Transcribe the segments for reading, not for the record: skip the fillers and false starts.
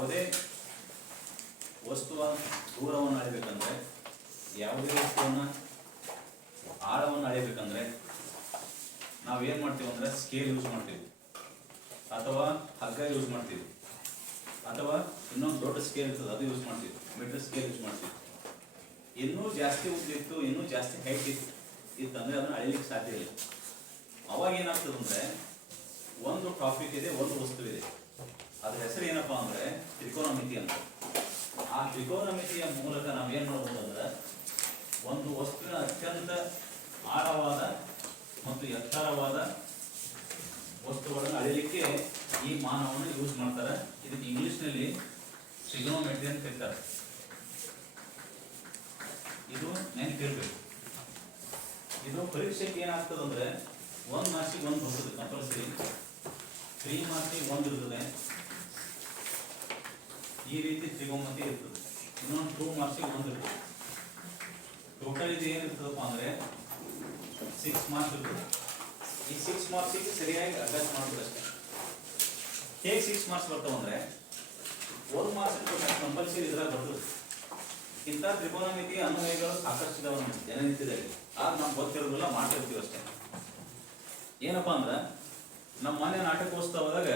ಯಾವುದೇ ವಸ್ತುವ ದೂರವನ್ನು ಅಳೆಯಬೇಕಂದ್ರೆ, ಯಾವುದೇ ವಸ್ತುವನ್ನು ಆಳವನ್ನು ಅಳೆಯಬೇಕಂದ್ರೆ ನಾವೇನು ಮಾಡ್ತೀವಿ ಅಂದರೆ ಸ್ಕೇಲ್ ಯೂಸ್ ಮಾಡ್ತೀವಿ, ಅಥವಾ ಹಗ್ಗ ಯೂಸ್ ಮಾಡ್ತೀವಿ, ಅಥವಾ ಇನ್ನೊಂದು ದೊಡ್ಡ ಸ್ಕೇಲ್ ಇರ್ತದೆ ಅದು ಯೂಸ್ ಮಾಡ್ತೀವಿ, ಮೀಟರ್ ಸ್ಕೇಲ್ ಯೂಸ್ ಮಾಡ್ತೀವಿ. ಇನ್ನೂ ಜಾಸ್ತಿ ಉದ್ದಿತ್ತು, ಇನ್ನೂ ಜಾಸ್ತಿ ಹೈಟ್ ಇತ್ತಂದರೆ ಅದನ್ನು ಅಳಿಲಿಕ್ಕೆ ಸಾಧ್ಯ ಇಲ್ಲ. ಅವಾಗ ಏನಾಗ್ತದೆ ಅಂದರೆ ಒಂದು ಟಾಪಿಕ್ ಇದೆ, ಒಂದು ವಸ್ತುವಿದೆ, ಅದ್ರ ಹೆಸರು ಏನಪ್ಪಾ ಅಂದರೆ ತ್ರಿಕೋನಮಿತಿ ಅಂತ. ಆ ತ್ರಿಕೋನಮಿತಿಯ ಮೂಲಕ ನಾವೇನು ಮಾಡ್ಬೋದು ಅಂದ್ರೆ ಒಂದು ವಸ್ತುವಿನ ಅತ್ಯಂತ ಆಳವಾದ ಮತ್ತು ಎತ್ತರವಾದ ವಸ್ತುಗಳನ್ನು ಅಳಿಲಿಕ್ಕೆ ಈ ಮಾನವನ್ನು ಯೂಸ್ ಮಾಡ್ತಾರೆ. ಇದಕ್ಕೆ ಇಂಗ್ಲಿಷ್ನಲ್ಲಿ ಟ್ರಿಗೊನೋಮೆಟ್ರಿ ಅಂತ ಕರೀತಾರೆ. ಇದು ನೆನಪಿರ್ಬೇಕು. ಇದು ಪರೀಕ್ಷೆಗೆ ಏನಾಗ್ತದೆ ಅಂದ್ರೆ 1 ಮಾರ್ಕ್ಸಿಗೆ 1 ಬರ್ತದೆ ಕಂಪಲ್ಸರಿ, 3 ಮಾರ್ಕ್ಸಿಗೆ 1 ಇರ್ತದೆ. ಈ ರೀತಿ ತ್ರಿಕೋನಮಿತಿ ಇರ್ತದೆ. ಇನ್ನೊಂದು 2 ಮಾರ್ಕ್ಸಿಗೆ 1 ಇರ್ತದೆ. ಟೋಟಲ್ ಇದು ಏನಿರ್ತದಪ್ಪ ಅಂದ್ರೆ 6 ಮಾರ್ಕ್ಸ್ ಇರ್ತದೆ. ಈ 6 ಮಾರ್ಕ್ಸಿಗೆ ಸರಿಯಾಗಿ ಅಭ್ಯಾಸ ಮಾಡೋದಷ್ಟೇ. ಹೇಗೆ 6 ಮಾರ್ಕ್ಸ್ ಬರ್ತಾವ ಅಂದ್ರೆ 1 ಮಾರ್ಕ್ಸ್ ಕಂಪಲ್ಸರಿ ಇದ್ರಾಗ ಬರ್ತದೆ. ಇಂಥ ತ್ರಿಕೋನಮಿತಿ ಅನ್ವಯಗಳು ಸಾಕಷ್ಟಿದಾವ ಜನನಿತ್ಯದಲ್ಲಿ. ಆಗ ನಮ್ಗೆ ಗೊತ್ತಿರೋದಿಲ್ಲ, ಮಾಡ್ತಿರ್ತೀವಿ ಅಷ್ಟೇ. ಏನಪ್ಪಾ ಅಂದ್ರೆ ನಮ್ಮ ಮನೆ ನಾಟಕೋತ್ಸವದಾಗ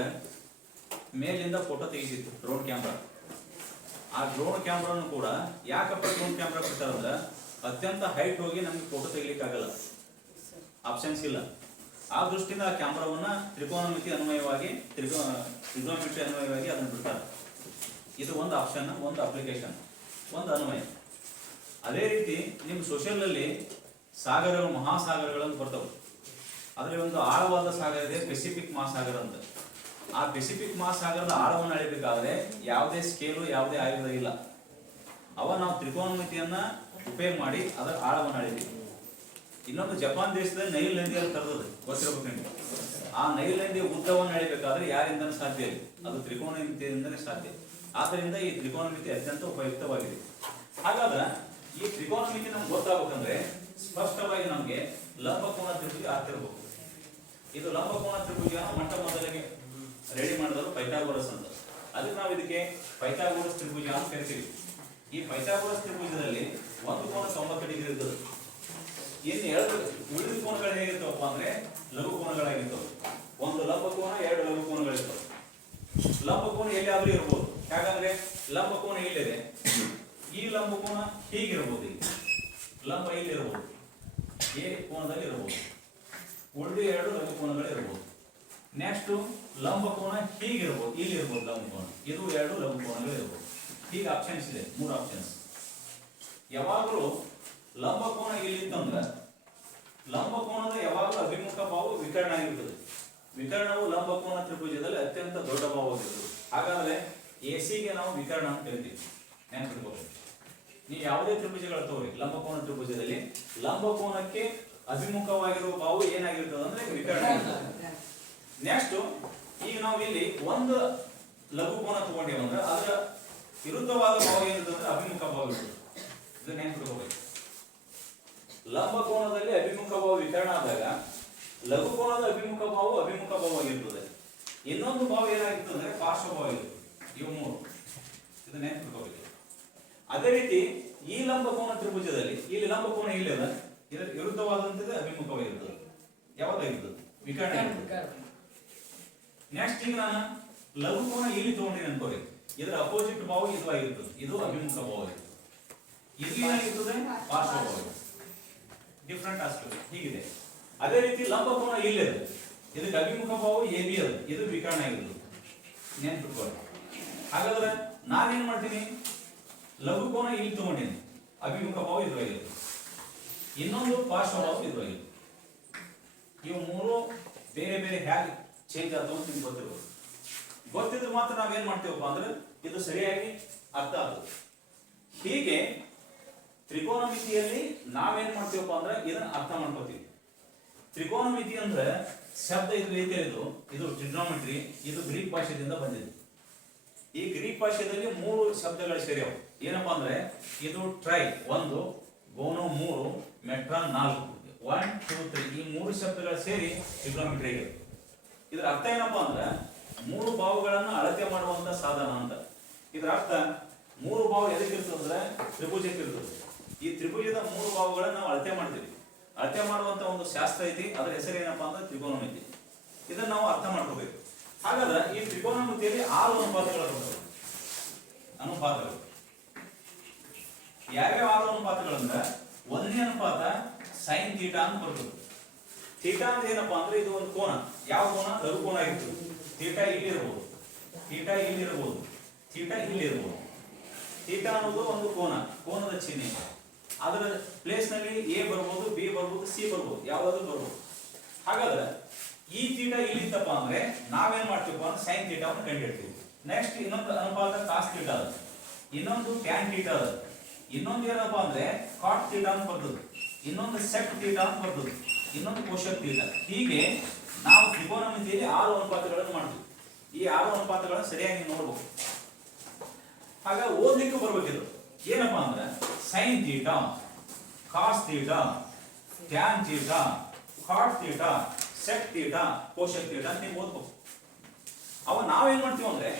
ಮೇಲಿಂದ ಫೋಟೋ ತೆಗಿತಿತ್ತು ಡ್ರೋನ್ ಕ್ಯಾಮ್ರಾ. ಆ ಡ್ರೋನ್ ಕ್ಯಾಮ್ರಾನು ಕೂಡ ಯಾಕಪ್ಪ ಡ್ರೋನ್ ಕ್ಯಾಮ್ರಾ ಬಿಡ್ತಾರಂದ್ರೆ ಅತ್ಯಂತ ಹೈಟ್ ಹೋಗಿ ನಮ್ಗೆ ಫೋಟೋ ತೆಗಿಲಿಕ್ಕೆ ಆಗಲ್ಲ, ಆಪ್ಷನ್ಸ್ ಇಲ್ಲ. ಆ ದೃಷ್ಟಿಯಿಂದ ಆ ಕ್ಯಾಮ್ರಾವನ್ನ ತ್ರಿಕೋನಮಿತಿ ಅನ್ವಯವಾಗಿ ಟ್ರಿಗೊನೋಮೆಟ್ರಿ ಅನ್ವಯವಾಗಿ ಅದನ್ನು ಬಿಡ್ತಾರೆ. ಇದು ಒಂದು ಆಪ್ಷನ್, ಒಂದು ಅಪ್ಲಿಕೇಶನ್, ಒಂದು ಅನ್ವಯ. ಅದೇ ರೀತಿ ನಿಮ್ಮ ಸೋಷಿಯಲ್ ಸಾಗರಗಳು, ಮಹಾಸಾಗರಗಳನ್ನು ಬರ್ತವೆ. ಅದರಲ್ಲಿ ಒಂದು ಆಳವಾದ ಸಾಗರ ಇದೆ, ಪೆಸಿಫಿಕ್ ಮಹಾಸಾಗರ ಅಂತ. ಆ ಪೆಸಿಫಿಕ್ ಮಹಾಸಾಗರದ ಆಳವನ್ನು ಅಳಿಬೇಕಾದ್ರೆ ಯಾವುದೇ ಸ್ಕೇಲು, ಯಾವುದೇ ಆಯುಧ ಇಲ್ಲ. ಅವ ನಾವು ತ್ರಿಕೋನಮಿತಿಯನ್ನ ಉಪಯೋಗ ಮಾಡಿ ಅದರ ಆಳವನ್ನು ಅಳಿತೀವಿ. ಇನ್ನೊಂದು ಜಪಾನ್ ದೇಶದಲ್ಲಿ ನೈಲ್ ನದಿಯಲ್ಲಿ ತರದದು ಗೊತ್ತಿರಬೇಕು. ಆ ನೈಲ್ ನದಿಯ ಉದ್ದವನ್ನು ಅಳಿಬೇಕಾದ್ರೆ ಯಾರಿಂದನೂ ಸಾಧ್ಯ ಇಲ್ಲ, ಅದು ತ್ರಿಕೋನಮಿತಿಯಿಂದಲೇ ಸಾಧ್ಯ. ಆದ್ದರಿಂದ ಈ ತ್ರಿಕೋನಮಿತಿ ಅತ್ಯಂತ ಉಪಯುಕ್ತವಾಗಿದೆ. ಹಾಗಾದ್ರೆ ಈ ತ್ರಿಕೋನಮಿತಿ ನಮ್ಗೆ ಗೊತ್ತಾಗಬೇಕಂದ್ರೆ ಸ್ಪಷ್ಟವಾಗಿ ನಮಗೆ ಲಂಬಕೋನ ತ್ರಿಭುಜ ಆಗ್ತಿರ್ಬೇಕು. ಇದು ಲಂಬಕೋನ ತ್ರಿಭುಜ ಮೊಟ್ಟ ಮೊದಲಿಗೆ ರೆಡಿ ಮಾಡಿದ್ರು ಪೈಥಾಗೋರಸ್ ಅಂತ. ಅದಕ್ಕೆ ನಾವು ಇದಕ್ಕೆ ಪೈಥಾಗೋರಸ್ ತ್ರಿಭುಜ ಅಂತ ಕರಿತೀವಿ. ಈ ಪೈಥಾಗೋರಸ್ ತ್ರಿಭುಜದಲ್ಲಿ ಒಂದು ಕೋನ 90 ಡಿಗ್ರಿ ಇರ್ತದೆ. ಇನ್ನು ಉಳಿದ ಕೋನಗಳು ಹೇಗಿರ್ತಾವಪ್ಪ ಅಂದ್ರೆ ಲಘು ಕೋನಗಳಾಗಿರ್ತವೆ. ಒಂದು ಲಂಬಕೋನ, 2 ಲಘು ಕೋನಗಳಿರ್ತವೆ. ಲಂಬಕೋನ ಎಲ್ಲಿಯಾದ್ರೂ ಇರ್ಬೋದು. ಯಾಕಂದ್ರೆ ಲಂಬಕೋನ ಇಲ್ಲಿದೆ, ಈ ಲಂಬಕೋನ ಹೀಗಿರ್ಬೋದು, ಲಂಬ ಇಲ್ಲಿರ್ಬೋದು, ಎ ಕೋನದಲ್ಲಿ ಇರಬಹುದು. ಉಳಿದ 2 ಲಘು ಕೋನಗಳು ಇರಬಹುದು. ನೆಕ್ಸ್ಟ್ ಲಂಬಕೋನ ಹೀಗಿರ್ಬೋದು, ಇಲ್ಲಿ ಇರ್ಬೋದು ಲಂಬಕೋನ, ಇದು 2 ಲಘು ಕೋನಗಳು ಇರಬಹುದು. ಹೀಗೆ ಆಪ್ಷನ್ಸ್ ಇದೆ, 3 ಆಪ್ಷನ್ಸ್. ಯಾವಾಗಲೂ ಲಂಬಕೋನ ಇಲ್ಲಿತ್ತಂದ್ರೆ ಲಂಬಕೋನದ ಯಾವಾಗಲೂ ಅಭಿಮುಖ ಬಾಹು ವಿಕರ್ಣ ಆಗಿರ್ತದೆ. ವಿಕರ್ಣವು ಲಂಬಕೋನ ತ್ರಿಭುಜದಲ್ಲಿ ಅತ್ಯಂತ ದೊಡ್ಡ ಬಾಹುವಾಗಿರ್ತದೆ. ಹಾಗಾದ್ರೆ ಎಸಿಗೆ ನಾವು ವಿಕರ್ಣ ಅಂತ ಹೇಳ್ತೀವಿ, ನೆನಪಿಟ್ಕೋಬೇಕು. ನೀವು ಯಾವುದೇ ತ್ರಿಭುಜಗಳ ತೋರಿ ಲಂಬಕೋನ ತ್ರಿಭುಜದಲ್ಲಿ ಲಂಬಕೋನಕ್ಕೆ ಅಭಿಮುಖವಾಗಿರುವ ಬಾಹು ಏನಾಗಿರ್ತದೆ ಅಂದ್ರೆ ವಿಕರ್ಣ. ನೆಕ್ಸ್ಟ್ ಈಗ ನಾವು ಇಲ್ಲಿ ಒಂದು ಲಘು ಕೋನ ತಗೊಂಡೇವಂದ್ರೆ ಅದರ ವಿರುದ್ಧವಾದ ಬಾಹು ಏನಿರ್ತದೆ ಅಭಿಮುಖ ಬಾಹು ಇರ್ತದೆ. ಇದನ್ನ ನೆನಪಿಟ್ಕೋಬೇಕು. ಲಂಬಕೋನದಲ್ಲಿ ಅಭಿಮುಖ ಬಾಹು ವಿಕರ್ಣ ಆದಾಗ ಲಘು ಕೋನದ ಅಭಿಮುಖ ಬಾಹು ಆಗಿರ್ತದೆ. ಇನ್ನೊಂದು ಬಾಹು ಏನಾಗಿರ್ತದೆ ಅಂದ್ರೆ ಪಾರ್ಶ್ವ ಬಾಹು ಇರ್ತದೆ. ಇವು 3 ಇದನ್ನ ನೆನಪಿಟ್ಕೋಬೇಕು. ಅದೇ ರೀತಿ ಈ ಲಂಬಕೋನ ತ್ರಿಭುಜದಲ್ಲಿ ಇಲ್ಲಿ ಲಂಬಕೋನ ಇಲ್ಲದ ಇದರ ವಿರುದ್ಧವಾದಂತದ್ದು ಅಭಿಮುಖವಾಗಿರ್ತದೆ. ಯಾವಾಗಾಗಿರ್ತದೆ ವಿಕರ್ಣ. ನೆಕ್ಸ್ಟ್ ಈಗ ನಾನು ಲಘುಕೋನ ಇಲ್ಲಿ ತಗೊಂಡಿನಿ ಅನ್ಕೋರಿ, ಇದರ ಅಪೋಸಿಟ್ ಬಾಹು ಇದು ಆಗಿರ್ತದೆ, ಇದು ಅಭಿಮುಖ ಬಾಹು ಆಗಿರ್ತದೆ. ಇದು ಏನಾಗಿರ್ತದೆ ಪಾರ್ಶ್ವ ಬಾಹು. ಡಿಫ್ರೆಂಟ್ ಆಸ್ಪೆಕ್ಟ್ ಹೀಗಿದೆ. ಅದೇ ರೀತಿ ಲಂಬಕೋನ ಇಲ್ಲಿದೆ, ಇದಕ್ಕೆ ಅಭಿಮುಖ ಬಾಹು AB ಅದ, ಇದು ವಿಕರ್ಣ ಆಗಿರ್ತದೆ, ನೆನ್ಪಿಟ್ಕೊಳ್ಳಿ. ಹಾಗಾದ್ರೆ ನಾನೇನ್ ಮಾಡ್ತೀನಿ, ಲಘುಕೋನ ಇಲ್ಲಿ ತಗೊಂಡಿನಿ, ಅಭಿಮುಖ ಬಾಹು ಇದು ಆಗಿರ್ತದೆ, ಇನ್ನೊಂದು ಪಾರ್ಶ್ವ ಬಾಹು ಇದು ಆಗಿರ್ತದೆ. ಇವು 3 ಬೇರೆ ಬೇರೆ ಹೇಗೆ ಚೇಂಜ್ ಆಗ್ತಾವ ಅಂತ ನಿಮ್ಗೆ ಗೊತ್ತಿರ್ಬೋದು. ಗೊತ್ತಿದ್ರೆ ಮಾತ್ರ ನಾವೇನ್ ಮಾಡ್ತೀವಪ್ಪ ಅಂದ್ರೆ ಇದು ಸರಿಯಾಗಿ ಅರ್ಥ ಆಗ್ತದೆ. ಹೀಗೆ ತ್ರಿಕೋನಮಿತಿಯಲ್ಲಿ ನಾವೇನ್ ಮಾಡ್ತೀವಪ್ಪ ಅಂದ್ರೆ ಇದನ್ನ ಅರ್ಥ ಮಾಡ್ಕೋತೀವಿ. ತ್ರಿಕೋನಮಿತಿ ಅಂದ್ರೆ ಶಬ್ದ ಇದು ರೀತಿಯಲ್ಲಿದ್ದು, ಇದು ಟ್ರಿಗೊನೋಮೆಟ್ರಿ, ಇದು ಗ್ರೀಕ್ ಭಾಷೆಯಿಂದ ಬಂದಿದೆ. ಈ ಗ್ರೀಕ್ ಭಾಷೆಯಲ್ಲಿ 3 ಶಬ್ದಗಳು ಸೇರಿಯವು. ಏನಪ್ಪಾ ಅಂದ್ರೆ ಇದು ಟ್ರೈ 1, ಗೋನೋ 3, ಮೆಟ್ರಾನ್ 4, 1 2 3 ಈ 3 ಶಬ್ದಗಳು ಸೇರಿ ಟ್ರಿಗೊನೋಮೆಟ್ರಿ ಇದೆ. ಇದರ ಅರ್ಥ ಏನಪ್ಪಾ ಅಂದ್ರೆ 3 ಬಾಹುಗಳನ್ನು ಅಳತೆ ಮಾಡುವಂತ ಸಾಧನ ಅಂತ. ಇದರ ಅರ್ಥ ಮೂರು ಬಾವು ಎದಕ್ಕೆ ಇರ್ತದಂದ್ರೆ ತ್ರಿಭುಜಕ್ಕೆ ಇರ್ತದೆ. ಈ ತ್ರಿಭುಜದ ಮೂರು ಬಾವುಗಳನ್ನ ನಾವು ಅಳತೆ ಮಾಡ್ತೀವಿ. ಅಳತೆ ಮಾಡುವಂತ ಒಂದು ಶಾಸ್ತ್ರ ಐತಿ, ಅದರ ಹೆಸರು ಏನಪ್ಪಾ ಅಂದ್ರೆ ತ್ರಿಕೋನಮಿತಿ. ಇದನ್ನ ನಾವು ಅರ್ಥ ಮಾಡ್ಕೋಬೇಕು. ಹಾಗಾದ್ರೆ ಈ ತ್ರಿಕೋನಮಿತಿಯಲ್ಲಿ 6 ಅನುಪಾತಗಳು ಬರ್ತವೆ. ಅನುಪಾತಗಳು ಯಾವ್ಯಾವ 6 ಅನುಪಾತಗಳಂದ್ರೆ, ಒಂದನೇ ಅನುಪಾತ ಸೈನ್ ಥೀಟಾ ಅಂತ ಬರ್ತದೆ. ಥೀಟಾ ಅಂದ್ರೆ ಏನಪ್ಪಾ ಅಂದ್ರೆ ಇದು ಒಂದು ಕೋನ. ಯಾವ ಕೋನ? ಲಘು ಕೋನ ಆಗಿರ್ತದೆ. ಥೀಟಾ ಇಲ್ಲಿ ಇರಬಹುದು, ಥೀಟಾ ಇಲ್ಲಿ ಇರಬಹುದು, ಥೀಟಾ ಇಲ್ಲಿ ಇರಬಹುದು. ಥೀಟಾ ಅನ್ನೋದು ಒಂದು ಕೋನ, ಕೋನದ ಚಿಹ್ನೆ. ಅದರ ಪ್ಲೇಸ್ ನಲ್ಲಿ ಎ ಬರ್ಬೋದು, ಬಿ ಬರ್ಬೋದು, ಸಿ ಬರ್ಬೋದು, ಯಾವ್ದಾದ್ರು ಬರ್ಬೋದು. ಹಾಗಾದ್ರೆ ಈ ಥೀಟಾ ಇಲ್ಲಿ ಇತ್ತಪ್ಪ ಅಂದ್ರೆ ನಾವೇನ್ ಮಾಡ್ತೀವಪ್ಪ ಅಂದ್ರೆ ಸೈನ್ ಥೀಟಾವನ್ನು ಕಂಡುಹಿಡ್ತೀವಿ. ನೆಕ್ಸ್ಟ್ ಇನ್ನೊಂದು ಅನುಪಾತ ಕಾಸ್ ಥೀಟಾ ಅದ, ಇನ್ನೊಂದು ಟ್ಯಾನ್ ಥೀಟಾ ಅದ, ಇನ್ನೊಂದು ಏನಪ್ಪಾ ಅಂದ್ರೆ ಕಾಟ್ ಥೀಟಾ ಅಂತ ಬರ್ತದೆ, ಇನ್ನೊಂದು ಸೆಕ್ ಥೀಟಾ ಅಂತ ಬರ್ತದೆ, ಇನ್ನೊಂದು ಕೋಶಕ್ ಥೀಟಾ. ಹೀಗೆ ನಾವು ತ್ರಿಕೋನಮಿತಿಯಲ್ಲಿ 6 ಅನುಪಾತಗಳನ್ನು ಮಾಡ್ತೀವಿ. ಈ 6 ಅನುಪಾತಗಳನ್ನು ಸರಿಯಾಗಿ ನೋಡ್ಬೇಕು. ಆಗ ಓದ್ಲಿಕ್ಕೆ ಬರ್ಬೇಕಿದ್ರು ಏನಪ್ಪಾ ಅಂದ್ರೆ sine theta, cos theta, tan theta, cot theta, sec theta, cosec theta ಅಂತ ನೀವು ಓದ್ಬೇಕು. ಅವ ನಾವೇನ್ ಮಾಡ್ತೀವಿ ಅಂದ್ರೆ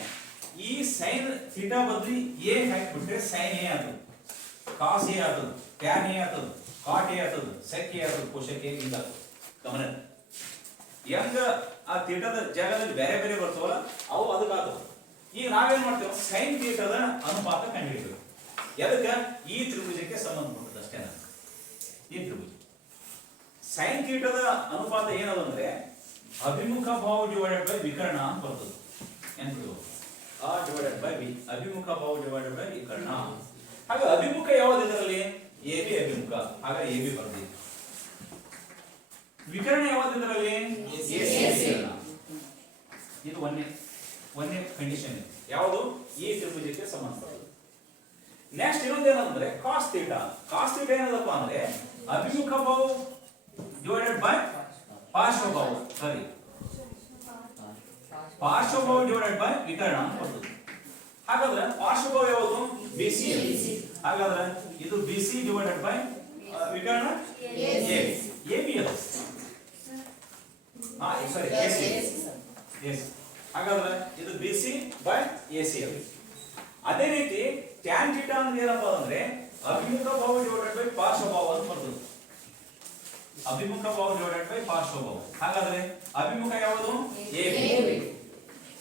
ಈ ಸೈನ್ ಥೀಟಾ ಬದಲಿ ಎ ಹಾಕಿಬಿಟ್ರೆ ಸೈನ್ ಎ ಆಗ್ತದೆ, ಕಾಸ್ ಎ ಆಗ್ತದೆ, ಟ್ಯಾನ್ ಎ ಆಗ್ತದೆ, ಕಾಟ್ ಎ ಆಗ್ತದೆ, ಸೆಕ್ ಎ ಆಗ್ತದೆ, ಕೋಶಕ್ ಎ ಇಲ್ಲ. ಗಮನ ಹೆಂಗ ಆ ಥೀಟಾದ ಜಾಗದಲ್ಲಿ ಬೇರೆ ಬೇರೆ ಬರ್ತಾವಲ್ಲ ಅವು ಅದಕ್ಕಾಗ್ತವೆ. ಈಗ ನಾವೇನ್ ಮಾಡ್ತೇವೆ, ಸೈನ್ ಥೀಟಾದ ಅನುಪಾತ ಕಂಡುಹಿಡಿಬೇಕು. ಎದಕ್ಕೆ? ಈ ತ್ರಿಭುಜಕ್ಕೆ ಸಂಬಂಧಪಟ್ಟದ್ದು ಅಷ್ಟೇ. ಈ ತ್ರಿಭುಜ ಸೈನ್ ಥೀಟಾದ ಅನುಪಾತ ಏನದಂದ್ರೆ ಅಭಿಮುಖ ಬಾಹು ಡಿವೈಡೆಡ್ ಬೈ ವಿಕರ್ಣ ಅಂತ ಬರ್ತದೆ. ಎಂತದು? ಆ ಡಿವೈಡೆಡ್ ಬೈ ಬಿ, ಅಭಿಮುಖ ಬಾಹು ಡಿವೈಡೆಡ್ ಬೈ ವಿಕರ್ಣ. ಹಾಗ ಅಭಿಮುಖ ಯಾವುದು ಇದರಲ್ಲಿ? ಎ ಬಿ ಅಭಿಮುಖ, ಹಾಗ ಎ ಬಿ ಬರ್ತೀವಿ. ವಿಕರ್ಣ ಯಾವುದು ಇದರಲ್ಲಿ? ಇದು ಒಂದೇ ಕಂಡೀಷನ್. ಯಾವುದು? ಈ ತ್ರಿಭುಜಕ್ಕೆ ಸಂಬಂಧಪಟ್ಟದ್ದು. ನೆಕ್ಸ್ಟ್ ಇನ್ನೊಂದು ಏನಂದ್ರೆ ಕಾಸ್ ಥೀಟಾ. ಕಾಸ್ ಥೀಟಾ ಏನದಪ್ಪ ಅಂದ್ರೆ ಅಭಿಮುಖ ಬಾಹು ಡಿವೈಡೆಡ್ ಬೈ ಪಾರ್ಶ್ವ ಬಾಹು, ಸರಿ ಪಾರ್ಶ್ವ ಬಾಹು ಡಿವೈಡೆಡ್ ಬೈ ವಿಕರ್ಣ ಅಂತ ಬರ್ತದೆ. ಹಾಗಾದ್ರೆ ಪಾರ್ಶ್ವ ಬಾಹು ಯಾವುದು? ಬಿಸಿ. ಹಾಗಾದ್ರೆ ಇದು ಬಿಸಿ ಡಿವೈಡೆಡ್ ಬೈ ವಿಕರ್ಣ ಎಬಿ ಅದು. ಸಾರಿ ಎಸಿ. ಹಾಗಾದ್ರೆ ಇದು ಬಿಸಿ ಬೈ ಎಸಿ ಅದು. ಅದೇ ರೀತಿ ಟ್ಯಾನ್ ಥೀಟಾ ಅಂದ್ರೆ ಏನಪ್ಪಾ ಅಂದ್ರೆ ಅಭಿಮುಖ ಬಾಹು ಡಿವೈಡೆಡ್ ಬೈ ಪಾರ್ಶ್ವ ಬಾಹು ಅಂತ ಬರ್ತದೆ. ಅಭಿಮುಖ ಬಾಹು ಡಿವೈಡೆಡ್ ಬೈ ಪಾರ್ಶ್ವ ಬಾಹು. ಹಾಗಾದ್ರೆ ಅಭಿಮುಖ ಯಾವುದು? ಎಬಿ.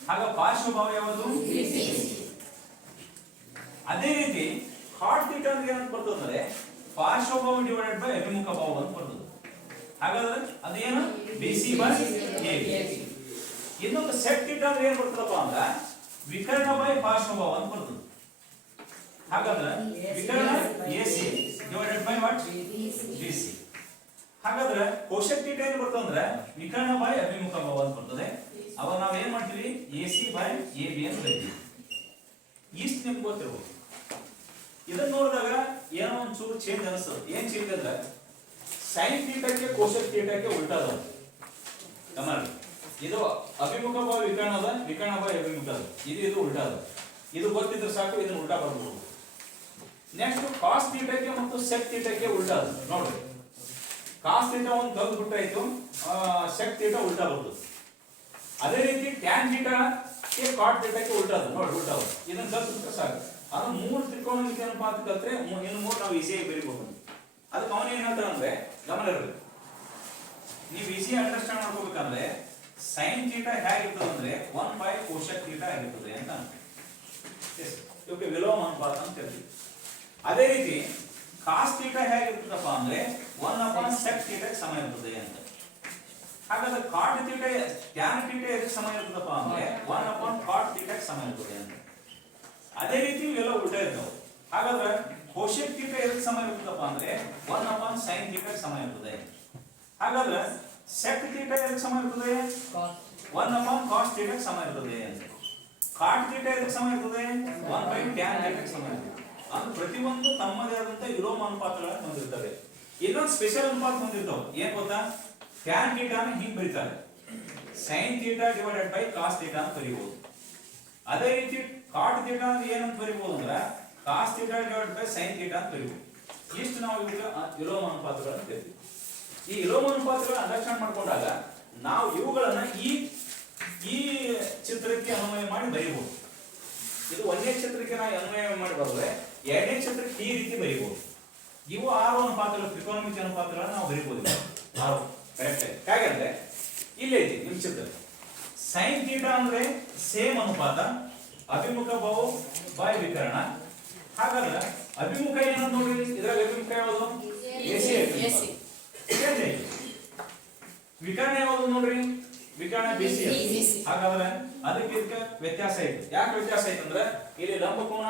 ಹಾಗ ಪಾರ್ಶ್ವ ಬಾಹು ಯಾವುದು? ಬಿಸಿ. ಅದೇ ರೀತಿ ಕಾಟ್ ಥೀಟಾ ಅಂದ್ರೆ ಏನಂತ ಬರ್ತದೆ ಅಂದ್ರೆ ಪಾರ್ಶ್ವ ಬಾಹು ಡಿವೈಡೆಡ್ ಬೈ ಅಭಿಮುಖ ಬಾಹು ಅಂತ ಬರ್ತದೆ. ಹಾಗಾದ್ರೆ ಅದೇನು? ಬಿಸಿ ಬೈ ಎಬಿ. ಇನ್ನೊಂದು ಸೆಕ್ ಥೀಟಾ ಅಂದ್ರೆ ಏನ್ ಬರ್ತದಪ್ಪ ಅಂದ್ರೆ ವಿಕರ್ಣ ಬೈ ಪಾರ್ಶ್ವ ಬಾಹು ಅಂತ ಬರ್ತದೆ. ಹಾಗಾದ್ರೆ ವಿಕರ್ಣ ಎಸಿ ಡಿವೈಡೆಡ್ ಬೈ ವಾಟ್? ಬಿಸಿ. ಹಾಗಾದ್ರೆ ಕೋಶಕ್ ಥೀಟಾ ಏನು ಬರ್ತಂದ್ರೆ ವಿಕರ್ಣ ಬೈ ಅಭಿಮುಖ ಬಾಹು ಅಂತ ಬರ್ತದೆ. ಅವಾಗ ನಾವು ಏನ್ ಮಾಡ್ತೀವಿ? ಎಸಿ ಬೈ ಎಬಿ ಅಂತ ಬರೀತೀವಿ. ಇಷ್ಟು ನಿಮ್ಗೆ ಗೊತ್ತಿರ್ಬೋದು. ಇದನ್ನ ನೋಡಿದಾಗ ಏನೋ ಒಂದು ಚೂರು ಚೇಂಜ್ ಅನಿಸ್ತದೆ. ಏನ್ ಚೇಂಜ್ ಅಂದ್ರೆ ಸೈನ್ ಥೀಟಾಕ್ಕೆ ಕೋಶಕ್ ಥೀಟಾಕ್ಕೆ ಉಲ್ಟಾದ. ಗಮನ, ಇದು ಅಭಿಮುಖ ಬಾಹು ವಿಕರ್ಣ ಅದ, ವಿಕರ್ಣ ಬಾಹು ಅಭಿಮುಖ ಅದ. ಇದು ಉಲ್ಟಾದ. ಇದು ಗೊತ್ತಿದ್ರೆ ಸಾಕು, ಇದನ್ನ ಉಲ್ಟಾ ಬರ್ಬೋದು. ನೆಕ್ಸ್ಟ್ ಕಾಸ್ ಥೀಟಾಕ್ಕೆ ಮತ್ತು ಸೆಕ್ ಥೀಟಾಕ್ಕೆ ಉಲ್ಟಾದ. ನೋಡ್ರಿ, ಕಾಸ್ ಥೀಟಾ ಒಂದು ತೆಗೆದು ಬಿಟ್ಟಾಯ್ತು, ಸೆಕ್ ಥೀಟಾ ಉಲ್ಟಾ ಬರ್ತದೆ. ಅದೇ ರೀತಿ ಟ್ಯಾನ್ ಥೀಟಾಕ್ಕೆ ಕಾಟ್ ಥೀಟಾಕ್ಕೆ ಉಲ್ಟಾದ. ನೋಡಿ ಉಲ್ಟಾದ. ಇದನ್ನ ಕಲ್ತ್ಬಿಟ್ರೆ ಸಾಕು. ಅದು 3 ತ್ರಿಕೋನಮಿತಿ ಅನುಪಾತ ಕಲ್ತ್ರೆ ಇನ್ನು 3 ನಾವು ಈಸಿಯಾಗಿ ಬರೀಬಹುದು. ಅದಕ್ಕೆ ಅವನು ಏನ್ ಹೇಳ್ತಾನೆ ಅಂದ್ರೆ ಗಮನ ಇರಬೇಕು. ನೀವು ಈಸಿ ಅಂಡರ್ಸ್ಟ್ಯಾಂಡ್ ಮಾಡ್ಕೋಬೇಕಂದ್ರೆ ಸೈನ್ ಥೀಟಾ ಹೇಗಿರ್ತದೆ ಅಂದ್ರೆ 1 ಬೈ ಕೋಶಕ್ ಥೀಟಾ ಆಗಿರ್ತದೆ ಅಂತ. ಇವಕ್ಕೆ ವಿಲೋಮ ಅನುಪಾತ ಅಂತ ಹೇಳ್ತೀವಿ. ಅದೇ ರೀತಿ ಕಾಸ್ ಥೀಟಾ ಹೇಗಿರ್ತದಪ್ಪ ಅಂದ್ರೆ 1 ಸೆಕ್ ಥೀಟಾಕ್ಕೆ ಸಮ ಇರ್ತದೆ ಅಂತ. ಹಾಗಾದ್ರೆ ಕಾಟ್ ಥೀಟಾ ಟ್ಯಾನ್ ಥೀಟಾ ಎದಕ್ಕೆ ಸಮ ಇರ್ತದಪ್ಪ ಅಂದ್ರೆ 1 ಕಾಟ್ ಥೀಟಾಕ್ಕೆ ಸಮ ಇರ್ತದೆ ಅಂತ. ಅದೇ ರೀತಿ ಇವೆಲ್ಲ ಉಲ್ಟಾ ಇರ್ತಾವೆ. ಹಾಗಾದ್ರೆ ಕೋಶಕ್ ಥೀಟಾ ಎದಕ್ಕೆ ಸಮ ಇರ್ತದಪ್ಪ ಅಂದ್ರೆ 1 ಸೈನ್ ಥೀಟಾಕ್ಕೆ ಸಮ ಇರ್ತದೆ. ಹಾಗಾದ್ರೆ ಸೆಕ್ ಥೀಟಾ ಎದಕ್ಕೆ ಸಮ ಇರ್ತದೆ? 1 ಕಾಸ್ ಥೀಟಾಕ್ಕೆ ಸಮ ಇರ್ತದೆ ಅಂತ. ಕಾಟ್ ಥೀಟಾ ಎದಕ್ಕೆ ಸಮ ಇರ್ತದೆ? 1 ಬೈ ಟ್ಯಾನ್ ಥೀಟಾಕ್ಕೆ ಸಮ ಇರ್ತದೆ. ಅಂದ್ರೆ ಪ್ರತಿಯೊಂದು ತಮ್ಮದೇ ಆದಂತ ವಿಲೋಮ ಅನುಪಾತಗಳನ್ನು ಹೊಂದಿರ್ತವೆ. ಇನ್ನೊಂದು ಸ್ಪೆಷಲ್ ಅನುಪಾತ ಹೊಂದಿರ್ತಾವೆ. ಏನ್ ಗೊತ್ತಾ? ಟ್ಯಾನ್ ಥೀಟಾನ ಹಿಂಗ್ ಬರೀತಾರೆ, sine theta divided by cos theta ಅಂತ ಬರೀಬಹುದು. ಅದೇ ರೀತಿ ಕಾಟ್ ಥೀಟಾ ಅಂದ್ರೆ ಏನಂತ ಬರೀಬಹುದು ಅಂದ್ರೆ cos theta divided by sine theta ಅಂತ ಬರೀಬಹುದು. ಇಷ್ಟು ನಾವು ಈಗ ವಿಲೋಮ ಅನುಪಾತಗಳನ್ನು ಕರಿತೀವಿ. ಈ ವಿಲೋಮ ಅನುಪಾತಗಳನ್ನು ಅಂಡರ್ಸ್ಟ್ಯಾಂಡ್ ಮಾಡ್ಕೊಂಡಾಗ ನಾವು ಇವುಗಳನ್ನ ಈ ಚಿತ್ರಕ್ಕೆ ಅನ್ವಯ ಮಾಡಿ ಬರೀಬಹುದು. ಇದು ಒಂದೇ ಚಿತ್ರಕ್ಕೆ ಚಿತ್ರಕ್ಕೆ ನಾವು ಅನ್ವಯ ಮಾಡಿ ಬರೆದ್ರೆ ಎರಡನೇ ಚಿತ್ರಕ್ಕೆ ಈ ರೀತಿ ಬರೀಬಹುದು. ಇವು 6 ಅನುಪಾತಗಳು, ತ್ರಿಕೋನಮಿತಿ ಅನುಪಾತಗಳನ್ನು ನಾವು ಬರೀಬಹುದು. 6 ಕರೆಕ್ಟ್. ಹಾಗಾದ್ರೆ ಇಲ್ಲಿ ಐತಿ ನಿಮ್ ಚಿತ್ರ sin θ ಅಂದ್ರೆ ಸೇಮ್ ಅನುಪಾತ ಅಭಿಮುಖ ಬಹು ಬೈ ವಿಕರ್ಣ. ಹಾಗಾದ್ರೆ ಅಭಿಮುಖ ಏನಂತ ನೋಡ್ರಿ, ಇದ್ರಾಗ ಅಭಿಮುಖ ಯಾವುದು? AC. ವಿಕರ್ಣ ಯಾವುದು ನೋಡ್ರಿ? ವಿಕರ್ಣ BC. ಹಾಗಾದ್ರೆ ಅದಕ್ಕೆ ಇದಕ್ಕೆ ವ್ಯತ್ಯಾಸ ಐತಿ. ಯಾಕೆ ವ್ಯತ್ಯಾಸ ಐತಿ ಅಂದ್ರೆ ಇಲ್ಲಿ ಲಂಬಕೋನ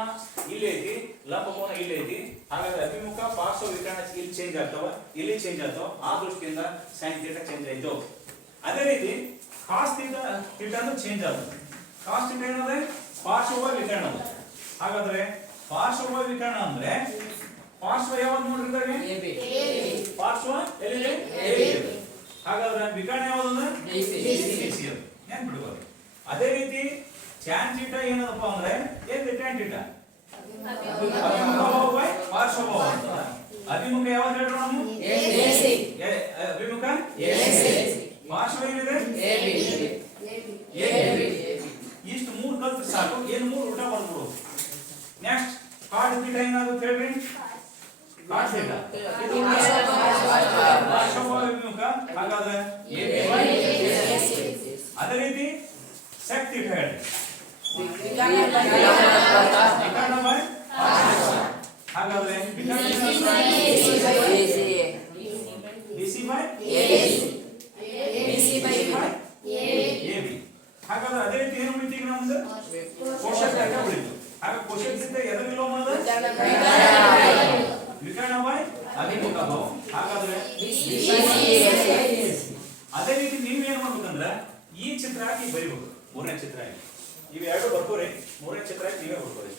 ಇಲ್ಲಿ ಐತಿ, ಲಂಬಕೋನ ಇಲ್ಲಿ ಐತಿ. ಹಾಗಾದ್ರೆ ಅಭಿಮುಖ ಪಾರ್ಶ್ವ ವಿಕರ್ಣ ಇಲ್ಲಿ ಚೇಂಜ್ ಆಗ್ತಾವ, ಇಲ್ಲಿ ಚೇಂಜ್ ಆಗ್ತಾವ. ಆ ದೃಷ್ಟಿಯಿಂದ sin θ ಚೇಂಜ್ ಆಯ್ತು. ಅದೇ ರೀತಿ cos θ ಚೇಂಜ್ ಆಗುತ್ತೆ. cos θ ಏನಂದ್ರೆ ಪಾರ್ಶ್ವ ವಿಕರ್ಣ. ಹಾಗಾದ್ರೆ ಪಾರ್ಶ್ವ ವಿಕರ್ಣ ಅಂದ್ರೆ ಪಾರ್ಶ್ವ ಯಾವುದು ನೋಡ್ರಿ? AB. ಪಾರ್ಶ್ವ ಎಲ್ಲಿದೆ? AB. ಹಾಗಾದ್ರೆ ವಿಕರ್ಣ ಯಾವುದು ಅಂದ್ರೆ BC. ಏನ್ ಬಿಡಬಹುದು. ಅದೇ ರೀತಿ tan θ ಏನಪ್ಪ ಅಂದ್ರೆ ಏನ್ tan θ? ಅಭಿಮುಖ ಬಹು ಬೈ ಪಾರ್ಶ್ವ ಬಹು ಅಂತ. ಅಭಿಮುಖ ಯಾವುದು ಹೇಳ್ರು ನಾವು? AC. ಅಭಿಮುಖ AC. ಪಾರ್ಶ್ವ ಏನಿದೆ? AB. ಇಷ್ಟು 3 ಕಲ್ತ್ರೆ ಸಾಕು. ಏನು 3 ಉಲ್ಟಾ ಬರ್ಬಿಡು. ನೆಕ್ಸ್ಟ್ cot θ ಏನಾಗುತ್ತೆ ಹೇಳ್ರಿ? cot θ ಇದು ಪಾರ್ಶ್ವ ಅಭಿಮುಖ. ಹಾಗಾದ್ರೆ AB. ಅದೇ ರೀತಿ sec θ ಹೇಳ್ರಿ. ವಿಕರ್ಣ ಬೈ ಪಾರ್ಶ್ವ. ಹಾಗಾದ್ರೆ ವಿಕರ್ಣ BC ಬೈ AB. ಹಾಗಾದ್ರೆ ಅದೇ ರೀತಿ ಏನು ಉಳಿತು ಈಗ ನಮ್ದು? ಕೋಶಕ ಉಳಿತು. ಹಾಗೆ ಕೋಶಕದಿಂದ ಎದರ ವಿಲೋಮ ಅದ? ವಿಕರ್ಣ ಬೈ ಅಭಿಮುಖ ಬಹು. ಹಾಗಾದ್ರೆ ಅದೇ ರೀತಿ ನೀವು ಏನು ಮಾಡ್ಬೇಕಂದ್ರೆ ಈ ಚಿತ್ರ ಹಾಕಿ ಬರಿಬೇಕು. 3ನೇ ಚಿತ್ರ ಹಾಕಿ ಇವು ಎರಡು ಬರ್ಕೋರಿ. 3ನೇ ಚಿತ್ರ ಹಾಕಿ ನೀವೇ ಬರ್ಕೋರಿ.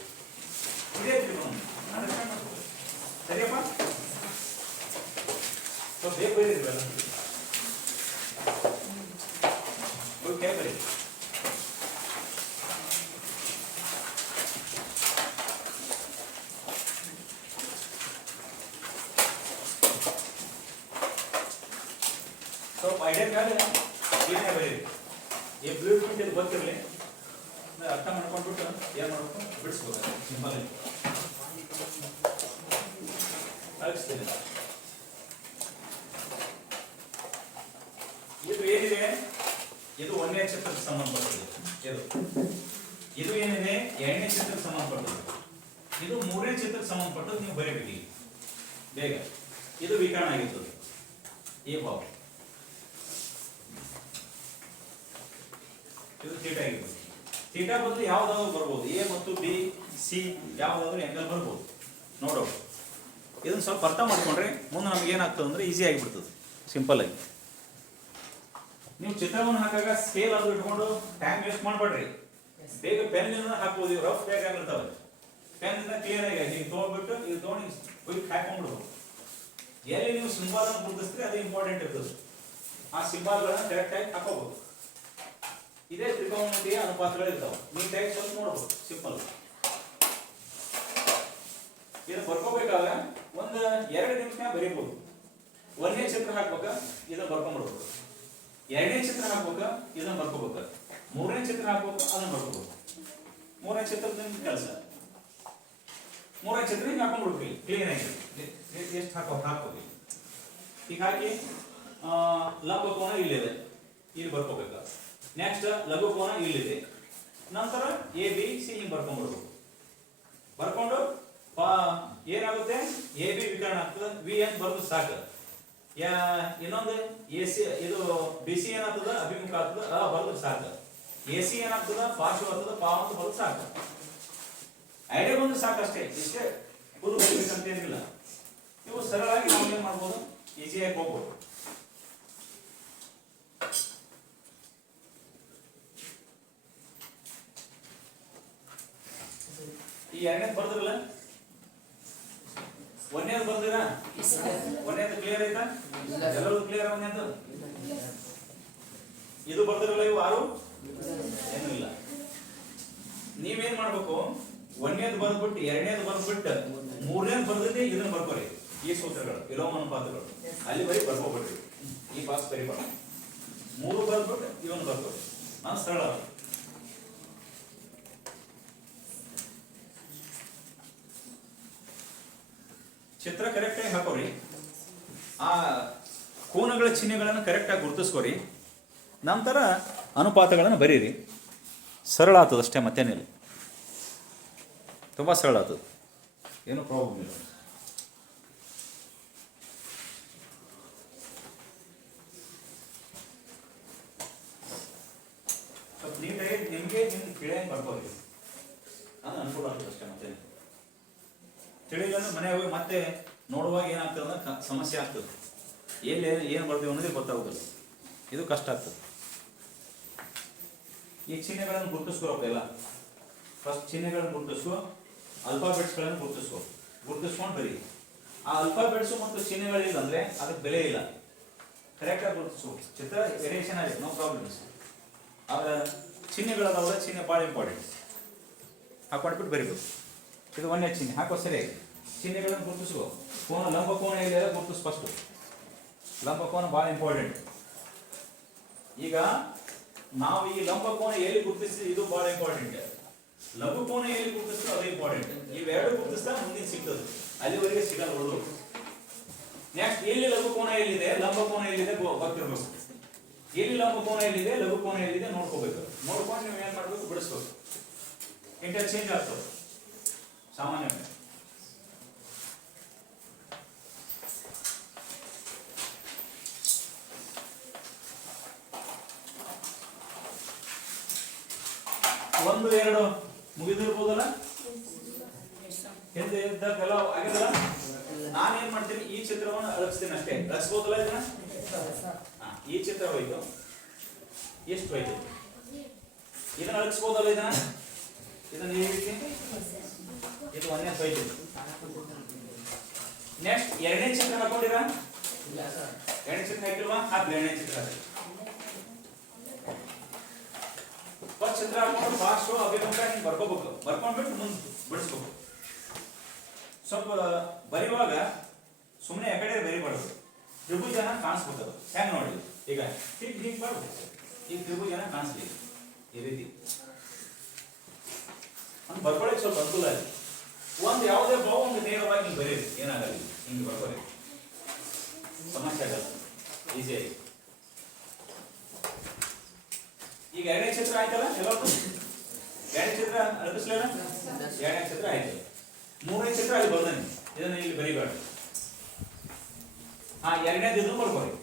ಇದೇ ತ್ರಿಕೋನ ಸರಿಯಪ್ಪ? ಸೊ ಬೇಗ ಬರೀರಿಲ್ಲ ಓಕೆ ಬರೀ. ಸ್ವಲ್ಪ ಐಡಿಯಾ ಕಾಲ ಏನೇ ಬರೀರಿ. ಈ ಬ್ಲೂ ಪ್ರಿಂಟ್ ಇದು ಗೊತ್ತಿರಲಿ, ಅರ್ಥ ಮಾಡ್ಕೊಂಡ್ಬಿಟ್ಟು ಏನು ಮಾಡ್ಬೇಕು ಬಿಡಿಸ್ಬೇಕು. ಸಿಂಪಲ್ ಆಗಿ ಅಳಿಸ್ತೀನಿ. ಇದು ಏನಿದೆ ಇದು 1ನೇ ಚಿತ್ರಕ್ಕೆ ಸಂಬಂಧಪಟ್ಟದ್ದು. ಇದು ಏನಿದೆ 2ನೇ ಚಿತ್ರಕ್ಕೆ ಸಂಬಂಧಪಟ್ಟದ್ದು. ಇದು 3ನೇ ಚಿತ್ರಕ್ಕೆ ಸಂಬಂಧಪಟ್ಟದ್ದು. ನೀವು ಬರೀಬೇಕು ಬೇಗ. ಇದು ವಿಕರ್ಣ ಆಗಿರ್ತದೆ A ಬಾವು. ಇದು ಥೀಟಾ ಆಗಿರ್ತದೆ. ಥೀಟಾ ಬದಲು ಯಾವ್ದಾದ್ರು ಬರ್ಬೋದು. A ಮತ್ತು B C ಯಾವ್ದಾದ್ರು ಆಂಗಲ್ ಬರ್ಬೋದು. ನೋಡೋಣ. ಇದನ್ನ ಸ್ವಲ್ಪ ಅರ್ಥ ಮಾಡ್ಕೊಂಡ್ರೆ ಮುಂದೆ ನಮ್ಗೆ ಏನಾಗ್ತದೆ ಅಂದ್ರೆ ಈಸಿ ಆಗಿಬಿಡ್ತದೆ. ಸಿಂಪಲ್ ಆಗಿ ನೀವು ಚಿತ್ರವನ್ನು ಹಾಕಾಗ ಸ್ಕೇಲ್ ಅದು ಇಟ್ಕೊಂಡು ಟೈಮ್ ವೇಸ್ಟ್ ಮಾಡಬೇಡ್ರಿ. ಬೇಗ ಪೆನ್ ಇಂದ ಹಾಕ್ಬೋದು. ಇವು ರಫ್ ಡಯಾಗ್ರಾಮ್ ಇರ್ತಾವೆ. ಪೆನ್ ಇಂದ ಕ್ಲಿಯರ್ ಆಗಿ ನೀವು ತೊಗೊಂಡ್ಬಿಟ್ಟು ಇದು ತೊಗೊಂಡು ಕ್ವಿಕ್ ಹಾಕೊಂಡ್ಬಿಡ್ಬೋದು. ಎಲ್ಲಿ ನೀವು ಸಿಂಬಲ್ ಅನ್ನು ಗುರುತಿಸಿದ್ರೆ ಅದು ಇಂಪಾರ್ಟೆಂಟ್ ಇರ್ತದೆ. ಆ ಸಿಂಬಲ್ಗಳನ್ನ ಕರೆಕ್ಟ್ ಆಗಿ ಹಾಕೋಬಹುದು. ಇದೇ ತ್ರಿಕೋನಮಿತಿಯ ಅನುಪಾತಗಳು ಇರ್ತಾವೆ. ನೀಟಾಗಿ ಸ್ವಲ್ಪ ನೋಡ್ಬೋದು. ಸಿಂಪಲ್ ಇದು ಬರ್ಕೋಬೇಕಾದ್ರೆ ಒಂದು 2 ನಿಮಿಷ ಬರೀಬಹುದು. 1ನೇ ಚಿತ್ರ ಹಾಕ್ಬೇಕ ಇದನ್ನ ಬರ್ಕೊಂಡ್ಬಿಡ್ಬೇಕು. 2ನೇ ಚಿತ್ರ ಹಾಕ್ಬೇಕ ಇದನ್ನ ಬರ್ಕೋಬೇಕು. 3ನೇ ಚಿತ್ರ ಹಾಕ್ಬೇಕು ಅದನ್ನ ಬರ್ಕೋಬೇಕು. 3ನೇ ಚಿತ್ರದ ಕೆಲಸ. 3ನೇ ಚಿತ್ರ ಹಿಂಗೆ ಹಾಕೊಂಡ್ಬಿಡ್ಬೇಕು ಕ್ಲೀನ್ ಆಗಿ. ಎಷ್ಟು ಹಾಕೋಬೇಕು ಹೀಗಾಗಿ ಲಂಬಕೋನ ಇಲ್ಲಿದೆ, ಇಲ್ಲಿ ಬರ್ಕೋಬೇಕು. ನೆಕ್ಸ್ಟ್ ಲಘುಕೋನ ಇಲ್ಲಿದೆ. ನಂತರ ABC ಹಿಂಗೆ ಬರ್ಕೊಂಡ್ಬಿಡ್ಬೇಕು. ಬರ್ಕೊಂಡು ಏನಾಗುತ್ತೆ AB ವಿಕರ್ಣ ಆಗ್ತದೆ. V ಅಂತ ಬರೋದು ಸಾಕು. ಇನ್ನೊಂದು AC ಇದು BC ಏನಾಗ್ತದ ಅಭಿಮುಖ ಆಗ್ತದ ಬರೋದು ಸಾಕು. AC ಏನಾಗ್ತದ ಪಾರ್ಶ್ವ ಆಗ್ತದ ಅಂತ ಬರೋದು ಸಾಕು. ಐಡಿಯಾ ಬಂದ್ರೆ ಸಾಕಷ್ಟೇ. ಇಷ್ಟೇ ಫುಲ್ ಬರೀಬೇಕಂತ ಏನಿಲ್ಲ. ನೀವು ಸರಳಾಗಿ ನಾವು ಏನ್ ಮಾಡ್ಬೋದು, ಈಸಿಯಾಗಿ ಹೋಗ್ಬೋದು. ಈ 2ನೇದು ಬರ್ದಿರಲ್ಲ, 1ನೇದು ಬರ್ದಿರಾ? 1ನೇದು ಕ್ಲಿಯರ್ ಆಯ್ತಾ? ಎಲ್ಲರೂ ಕ್ಲಿಯರ್? 1ನೇದು ಇದು ಬರ್ದಿರಲ್ಲ. ಇವು 6 ಏನೂ ಇಲ್ಲ. ನೀವೇನ್ ಮಾಡ್ಬೇಕು, 1ನೇದು ಬರ್ದ್ಬಿಟ್ಟು 2ನೇದು ಬರ್ದ್ಬಿಟ್ಟು 3ನೇದು ಬರ್ದಿದ್ದೆ ಇದನ್ನ ಬರ್ಕೋರಿ. ಈ ಸೂತ್ರಗಳು ವಿಲೋಮ ಅನುಪಾತಗಳು ಅಲ್ಲಿ ಬರೀ ಬರ್ಕೋಬಿಡ್ರಿ. ಈ ಬಾಕ್ಸ್ ಬರೀಬಾರ 3 ಬರ್ದ್ಬಿಟ್ಟು ಇವನು ಬರ್ಕೋರಿ. ನಾನು ಸರಳ ಚಿತ್ರ ಕರೆಕ್ಟಾಗಿ ಹಾಕೋರಿ, ಆ ಕೋನಗಳ ಚಿಹ್ನೆಗಳನ್ನು ಕರೆಕ್ಟಾಗಿ ಗುರುತಿಸ್ಕೋರಿ, ನಂತರ ಅನುಪಾತಗಳನ್ನು ಬರೀರಿ. ಸರಳ ಆಗ್ತದೆ ಅಷ್ಟೇ, ಮತ್ತೇನಿಲ್ಲ, ತುಂಬ ಸರಳ ಆಗ್ತದೆ, ಏನೂ ಪ್ರಾಬ್ಲಮ್ ಇಲ್ಲ. ಸ್ವಲ್ಪ ನೀಟಾಗಿ ನಿಮಗೆ ತಿಳಿಯಂಗೆ ಬರ್ಕೋರಿ, ಅದು ಅನುಕೂಲ ಆಗ್ತದೆ ಅಷ್ಟೇ, ಮತ್ತೇನು ತಿಳಿಲಿಲ್ಲ ಅಂದ್ರೆ ಮನೆ ಹೋಗಿ ಮತ್ತೆ ನೋಡುವಾಗ ಏನಾಗ್ತದೆ ಅಂದ್ರೆ ಸಮಸ್ಯೆ ಆಗ್ತದೆ, ಏನು ಬರ್ತೀವಿ ಅನ್ನೋದೇ ಗೊತ್ತಾಗೋದಿಲ್ಲ, ಇದು ಕಷ್ಟ ಆಗ್ತದೆ. ಈ ಚಿಹ್ನೆಗಳನ್ನು ಗುರುತಿಸ್ಕೋಬೇಕು ಎಲ್ಲ. ಫಸ್ಟ್ ಚಿಹ್ನೆಗಳನ್ನು ಗುರುತಿಸ್ಕೊ, ಅಲ್ಫಾಬೆಟ್ಸ್ಗಳನ್ನು ಗುರುತಿಸ್ಕೊಂಡು ಬರೀ. ಆ ಅಲ್ಫಾಬೆಟ್ಸು ಮತ್ತು ಚಿಹ್ನೆಗಳಿಲ್ಲ ಅಂದರೆ ಅದಕ್ಕೆ ಬೆಲೆ ಇಲ್ಲ. ಕರೆಕ್ಟಾಗಿ ಗುರುತಿಸ್ಕೊ, ಚಿತ್ರ ವೇರಿಯೇಷನ್ ಆಗಿದೆ, ನೋ ಪ್ರಾಬ್ಲಮ್ಸ್. ಆದ್ರೆ ಚಿಹ್ನೆಗಳದಾವ, ಚಿಹ್ನೆ ಭಾಳ ಇಂಪಾರ್ಟೆಂಟ್. ಹಾಕೊಂಡ್ಬಿಟ್ಟು ಬರೀಬೇಕು. ಇದು ಒಂದೇ ಚಿಹ್ನೆ ಹಾಕೋ ಸರಿಯಾಗಿ. ಚಿಹ್ನೆಗಳನ್ನು ಗುರುತಿಸ್ಕೊ. ಲಂಬ ಕೋನ ಇದೆಯಲ್ಲ ಗುರುತಿಸ್ ಫಸ್ಟು. ಲಂಬ ಕೋನ ಭಾಳ ಇಂಪಾರ್ಟೆಂಟ್. ಈಗ ನಾವು ಈ ಲಂಬ ಕೋನ ಎಲ್ಲಿ ಗುರುತಿಸ್ತೀವಿ ಇದು ಭಾಳ ಇಂಪಾರ್ಟೆಂಟ್. ಲಘು ಕೋನ ಎಲ್ಲಿ ಗುರುತಿಸ್ತೀವಿ ಅದು ಇಂಪಾರ್ಟೆಂಟ್. ಇವೆರಡು ಗುರುತಿಸ್ತಾ ಮುಂದಿನ ಸಿಗ್ತದೆ, ಅಲ್ಲಿವರೆಗೆ ಸಿಗಲ್ಲ ಉಳಿದು. ನೆಕ್ಸ್ಟ್ ಎಲ್ಲಿ ಲಘು ಕೋನ ಎಲ್ಲಿದೆ, ಲಂಬ ಕೋನ ಎಲ್ಲಿದೆ ಗೊತ್ತಿರಬೇಕು. ಎಲ್ಲಿ ಲಂಬ ಕೋನ ಎಲ್ಲಿದೆ, ಲಘು ಕೋನ ಎಲ್ಲಿದೆ ನೋಡ್ಕೋಬೇಕು. ನೋಡ್ಕೊಂಡು ನೀವು ಏನ್ ಮಾಡ್ಬೇಕು, ಬಿಡಿಸ್ಬೇಕು. ಇಂಟರ್ಚೇಂಜ್ ಆಗ್ತದೆ ಸಾಮಾನ್ಯವಾಗಿ. ಒಂದು ಎರಡು ಮುಗಿದಿರ್ಬೋದಲ್ಲ, ಹಿಂದೆ ಇದ್ದಕ್ಕೆಲ್ಲ ಆಗಿದಲ್ಲ. ನಾನೇನ್ ಮಾಡ್ತೀನಿ, ಈ ಚಿತ್ರವನ್ನು ಅಳಿಸ್ತೀನಿ ಅಷ್ಟೇ. ಅಳಿಸ್ಬೋದಲ್ಲ ಇದನ್ನ? ಈ ಚಿತ್ರ ಹೋಯ್ತು, ಎಷ್ಟು ಹೋಯ್ತು? ಇದನ್ನ ಅಳಿಸ್ಬೋದಲ್ಲ ಇದನ್ನ ಈ ರೀತಿ. ಇದು ಒಂದೇ ಹೋಯ್ತು. ನೆಕ್ಸ್ಟ್ ಎರಡನೇ ಚಿತ್ರ ಹಾಕೊಂಡಿರಾ? ಎರಡನೇ ಚಿತ್ರ ಹಾಕಿಲ್ವಾ? ಹಾಕ್ಲಿ ಎರಡನೇ ಚಿತ್ರ. ಫಸ್ಟ್ ಚಿತ್ರ ಹಾಕೊಂಡು ಫಾಸ್ಟ್ ಅಭಿಮುಖ ಹಿಂಗೆ ಬರ್ಕೋಬೇಕು. ಬರ್ಕೊಂಡ್ಬಿಟ್ಟು ಮುಂದೆ ಬಿಡಿಸ್ಬೇಕು. ಸ್ವಲ್ಪ ಬರೆಯುವಾಗ ಸುಮ್ಮನೆ ಆ ಕಡೆ ಬರಿಬಾರ್ದು. ತ್ರಿಭುಜನ ಕಾಣಿಸ್ಬೇಕು. ಹೆಂಗ್ ನೋಡಿ, ಈಗ ಹಿಂಗೆ ಬರ್ಬೇಕು. ಈ ತ್ರಿಭುಜನ ಕಾಣಿಸ್ಲಿ ಈ ರೀತಿ. ಒಂದು ಬರ್ಕೊಳ್ಳಿ ಸ್ವಲ್ಪ ಅನುಕೂಲ ಇದೆ. ಒಂದು ಯಾವುದೇ ಭಾವ ಒಂದು ನೇರವಾಗಿ ಹಿಂಗೆ ಬರೀರಿ, ಏನಾಗಲ್ಲ. ಹಿಂಗೆ ಬರ್ಕೊಳ್ಳಿ, ಸಮಸ್ಯೆ ಆಗಲ್ಲ, ಈಸಿಯಾಗಿ. ಈಗ ಎರಡನೇ ಚಿತ್ರ ಆಯ್ತಲ್ಲ ಎಲ್ಲರೂ? ಎರಡನೇ ಚಿತ್ರ ಅಳಿಸ್ಲೇನ? ಎರಡನೇ ಚಿತ್ರ ಆಯ್ತು. ಮೂರನೇ ಚಿತ್ರ ಅಲ್ಲಿ ಬರ್ದಾನೆ, ಇದನ್ನ ಇಲ್ಲಿ ಬರಿಬಾರ್ದು. ಎರಡನೇದು ಇದನ್ನು ಬರ್ಕೊಳ್ಳಿ.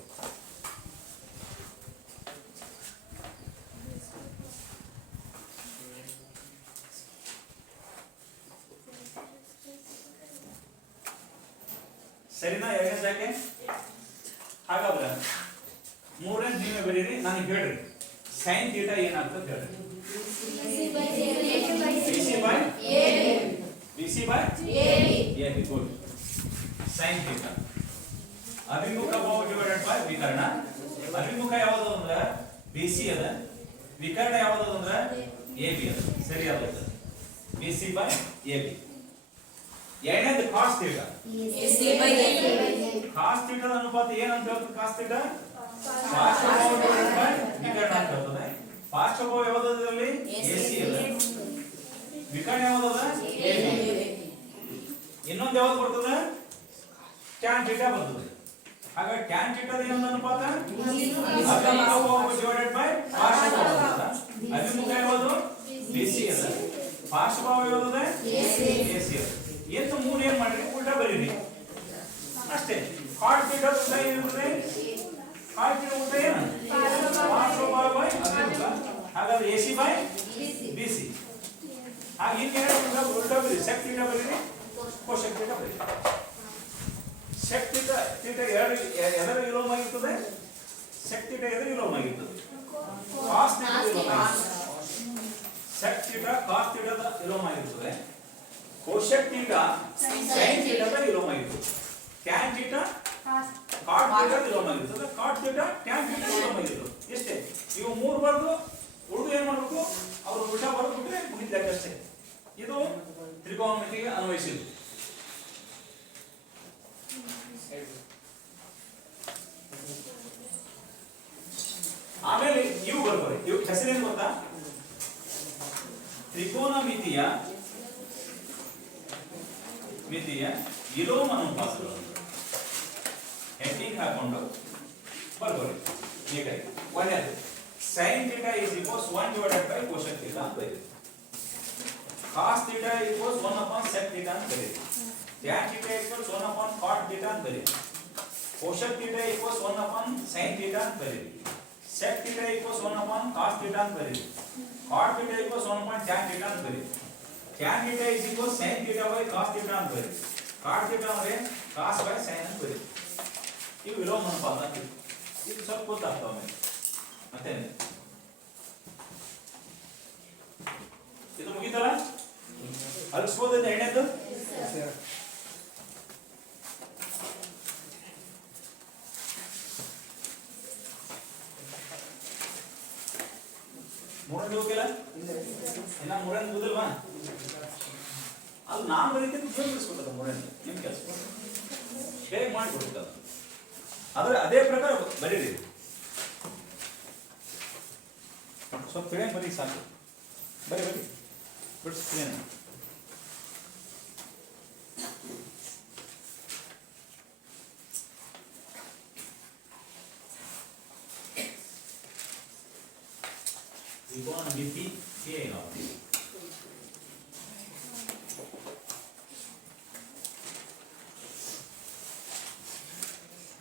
ಸರಿನಾ? ಎರಡನೇ ಯಾಕೆ ಹಾಗಾದ್ರೆ ಮೂರನೇ ನೀವೇ ಬರೀರಿ, ನನಗೆ ಹೇಳ್ರಿ ಸೈನ್ ಥೀಟಾ ಏನಾಗ್ತದೆ ಹೇಳ್ರಿ. BC by AB. Good. Sin theta. ಅಭಿಮುಖ ಭಾವ ಡಿವೈಡೆಡ್ ಬೈ ವಿಕರ್ಣ. ಅಭಿಮುಖ ಯಾವುದು ಅಂದ್ರೆ BC ಅದ, ವಿಕರ್ಣ ಯಾವುದು ಅಂದ್ರೆ AB ಅದ. ಸರಿ ಆಗುತ್ತೆ. BC by AB. ಎರಡನೇದು cos theta. AC by AB. cos theta the ಅನುಪಾತ ಏನಂತ ಹೇಳ್ತದೆ? cos theta ಪಾರ್ಶ್ವ ಭಾವ ಡಿವೈಡೆಡ್ ಬೈ ವಿಕರ್ಣ ಅಂತ ಹೇಳ್ತದೆ. ಪಾರ್ಶ್ವ ಭಾವ ಯಾವುದರಲ್ಲಿ? AC ಅದ. ವಿಕರ್ಣ ಯಾವುದದ? AB. ಇನ್ನೊಂದು ಯಾವ್ದು ಬರ್ತದೆ? tan theta ಬರ್ತದೆ. ಹಾಗಾಗಿ tan theta ದ ಏನಂತ ಅನುಪಾತ? ಅಭಿಮುಖ ಭಾವ ಡಿವೈಡೆಡ್ ಬೈ ಪಾರ್ಶ್ವ ಭಾವ. ಅಭಿಮುಖ ಯಾವುದು? BC ಅದ. ಪಾರ್ಶ್ವ ಭಾವ ಯಾವುದು? AC ಅದ. ಏನು ಮೂರು ಏನು ಮಾಡ್ರಿ, ಉಲ್ಟಾ ಬರೀರಿ ಅಷ್ಟೇ. cot theta ಉಲ್ಟಾ ಏನಿರ್ತದೆ? cot theta ಉಲ್ಟಾ ಏನು? ಪಾರ್ಶ್ವ ಭಾವ ಬೈ ಅಭಿಮುಖ. ಹಾಗಾದ್ರೆ AC ಬೈ BC. ಹಾಗೆ ಇನ್ನೇನು ಉಲ್ಟಾ ಬರೀರಿ. sec theta ಬರೀರಿ, cosec theta ಬರೀರಿ. sec theta ಎದರ ವಿಲೋಮವಾಗಿರ್ತದೆ? sec theta ಎದರ ವಿಲೋಮವಾಗಿರ್ತದೆ? cos theta ವಿಲೋಮವಾಗಿರ್ತದೆ. sec theta cos theta ದ ವಿಲೋಮವಾಗಿರ್ತದೆ. cosec theta sin theta ದ ವಿಲೋಮವಾಗಿರ್ತದೆ. tan theta cot theta ವಿಲೋಮವಾಗಿರ್ತದೆ. cot theta tan theta ವಿಲೋಮವಾಗಿರ್ತದೆ. ಇಷ್ಟೇ. ಇವು ಮೂರು ಬರ್ದು ಉಳಿದು ಏನು ಮಾಡಬೇಕು? ಅವರು ಉಲ್ಟಾ ಬರೆದು ಬಿಟ್ರೆ ಮುಗಿದಷ್ಟೇ. ಇದು ತ್ರಿಕೋನಮಿತಿಗೆ ಅನ್ವಯಿಸಿದ್ದು. ಆಮೇಲೆ ಇವು ಬರ್ತಾರೆ. ಇವು ಹೆಸರೇನು ಗೊತ್ತಾ? ತ್ರಿಕೋನ ಮಿತಿಯ ವಿಲೋಮ ಅನುಪಾತಗಳು ಹೆಡ್ಡಿಂಗ್ ಹಾಕೊಂಡು ಬರ್ಕೊಳ್ಳಿ. ಈಗ ಒಂದೇದು sin theta is equals 1 divided by cosec theta ಅಂತ ಬರೀರಿ. cos theta equals 1 upon sec theta ಅಂತ ಬರೀರಿ. tan theta equals 1 upon cot theta ಅಂತ ಬರೀರಿ. cosec theta equals 1 upon sin theta ಅಂತ ಬರೀರಿ. sec theta equals 1 upon cos theta ಅಂತ ಬರೀರಿ. cot theta equals 1 upon tan theta ಅಂತ ಬರೀರಿ. tan theta is equals sin theta by cos theta ಅಂತ ಬರೀರಿ. cot theta ಅಂದ್ರೆ cos by sin ಅಂತ ಬರೀರಿ. ಇವು ವಿಲೋಮ ಅನುಪಾತ ಅಂತ ಇದು ಸ್ವಲ್ಪ ಗೊತ್ತಾಗ್ತವೆ ಆಮೇಲೆ. ಮತ್ತೆ ಇದು ಮುಗಿತಲ್ಲ, ಅಲ್ಸ್ಬೋದ ಎಣ್ಣೆದು ಮೂರನೇ ಹೋಗಿಲ್ಲ ಇನ್ನ ಮೂರನೇ ಮುಗಿದಲ್ವಾ? ಅದು ನಾನು ಬರೀತೀನಿ ಉಪಯೋಗಿಸ್ಕೊಟ್ಟದ ಮೂರನೇ ನಿಮ್ ಕೆಲಸ ಹೇಗೆ ಮಾಡಿಕೊಡ್ತದ ಆದ್ರೆ ಅದೇ ಪ್ರಕಾರ ಬರೀರಿ. ಸ್ವಲ್ಪ ತಿಳಿ ಬರೀ ಸಾಕು, ಬರೀ ಬರೀ ಬಿಡಿಸ್ತೀನಿ. ತ್ರಿಕೋನ ಮಿತಿ ಹೇಗಾಗ್ತದೆ?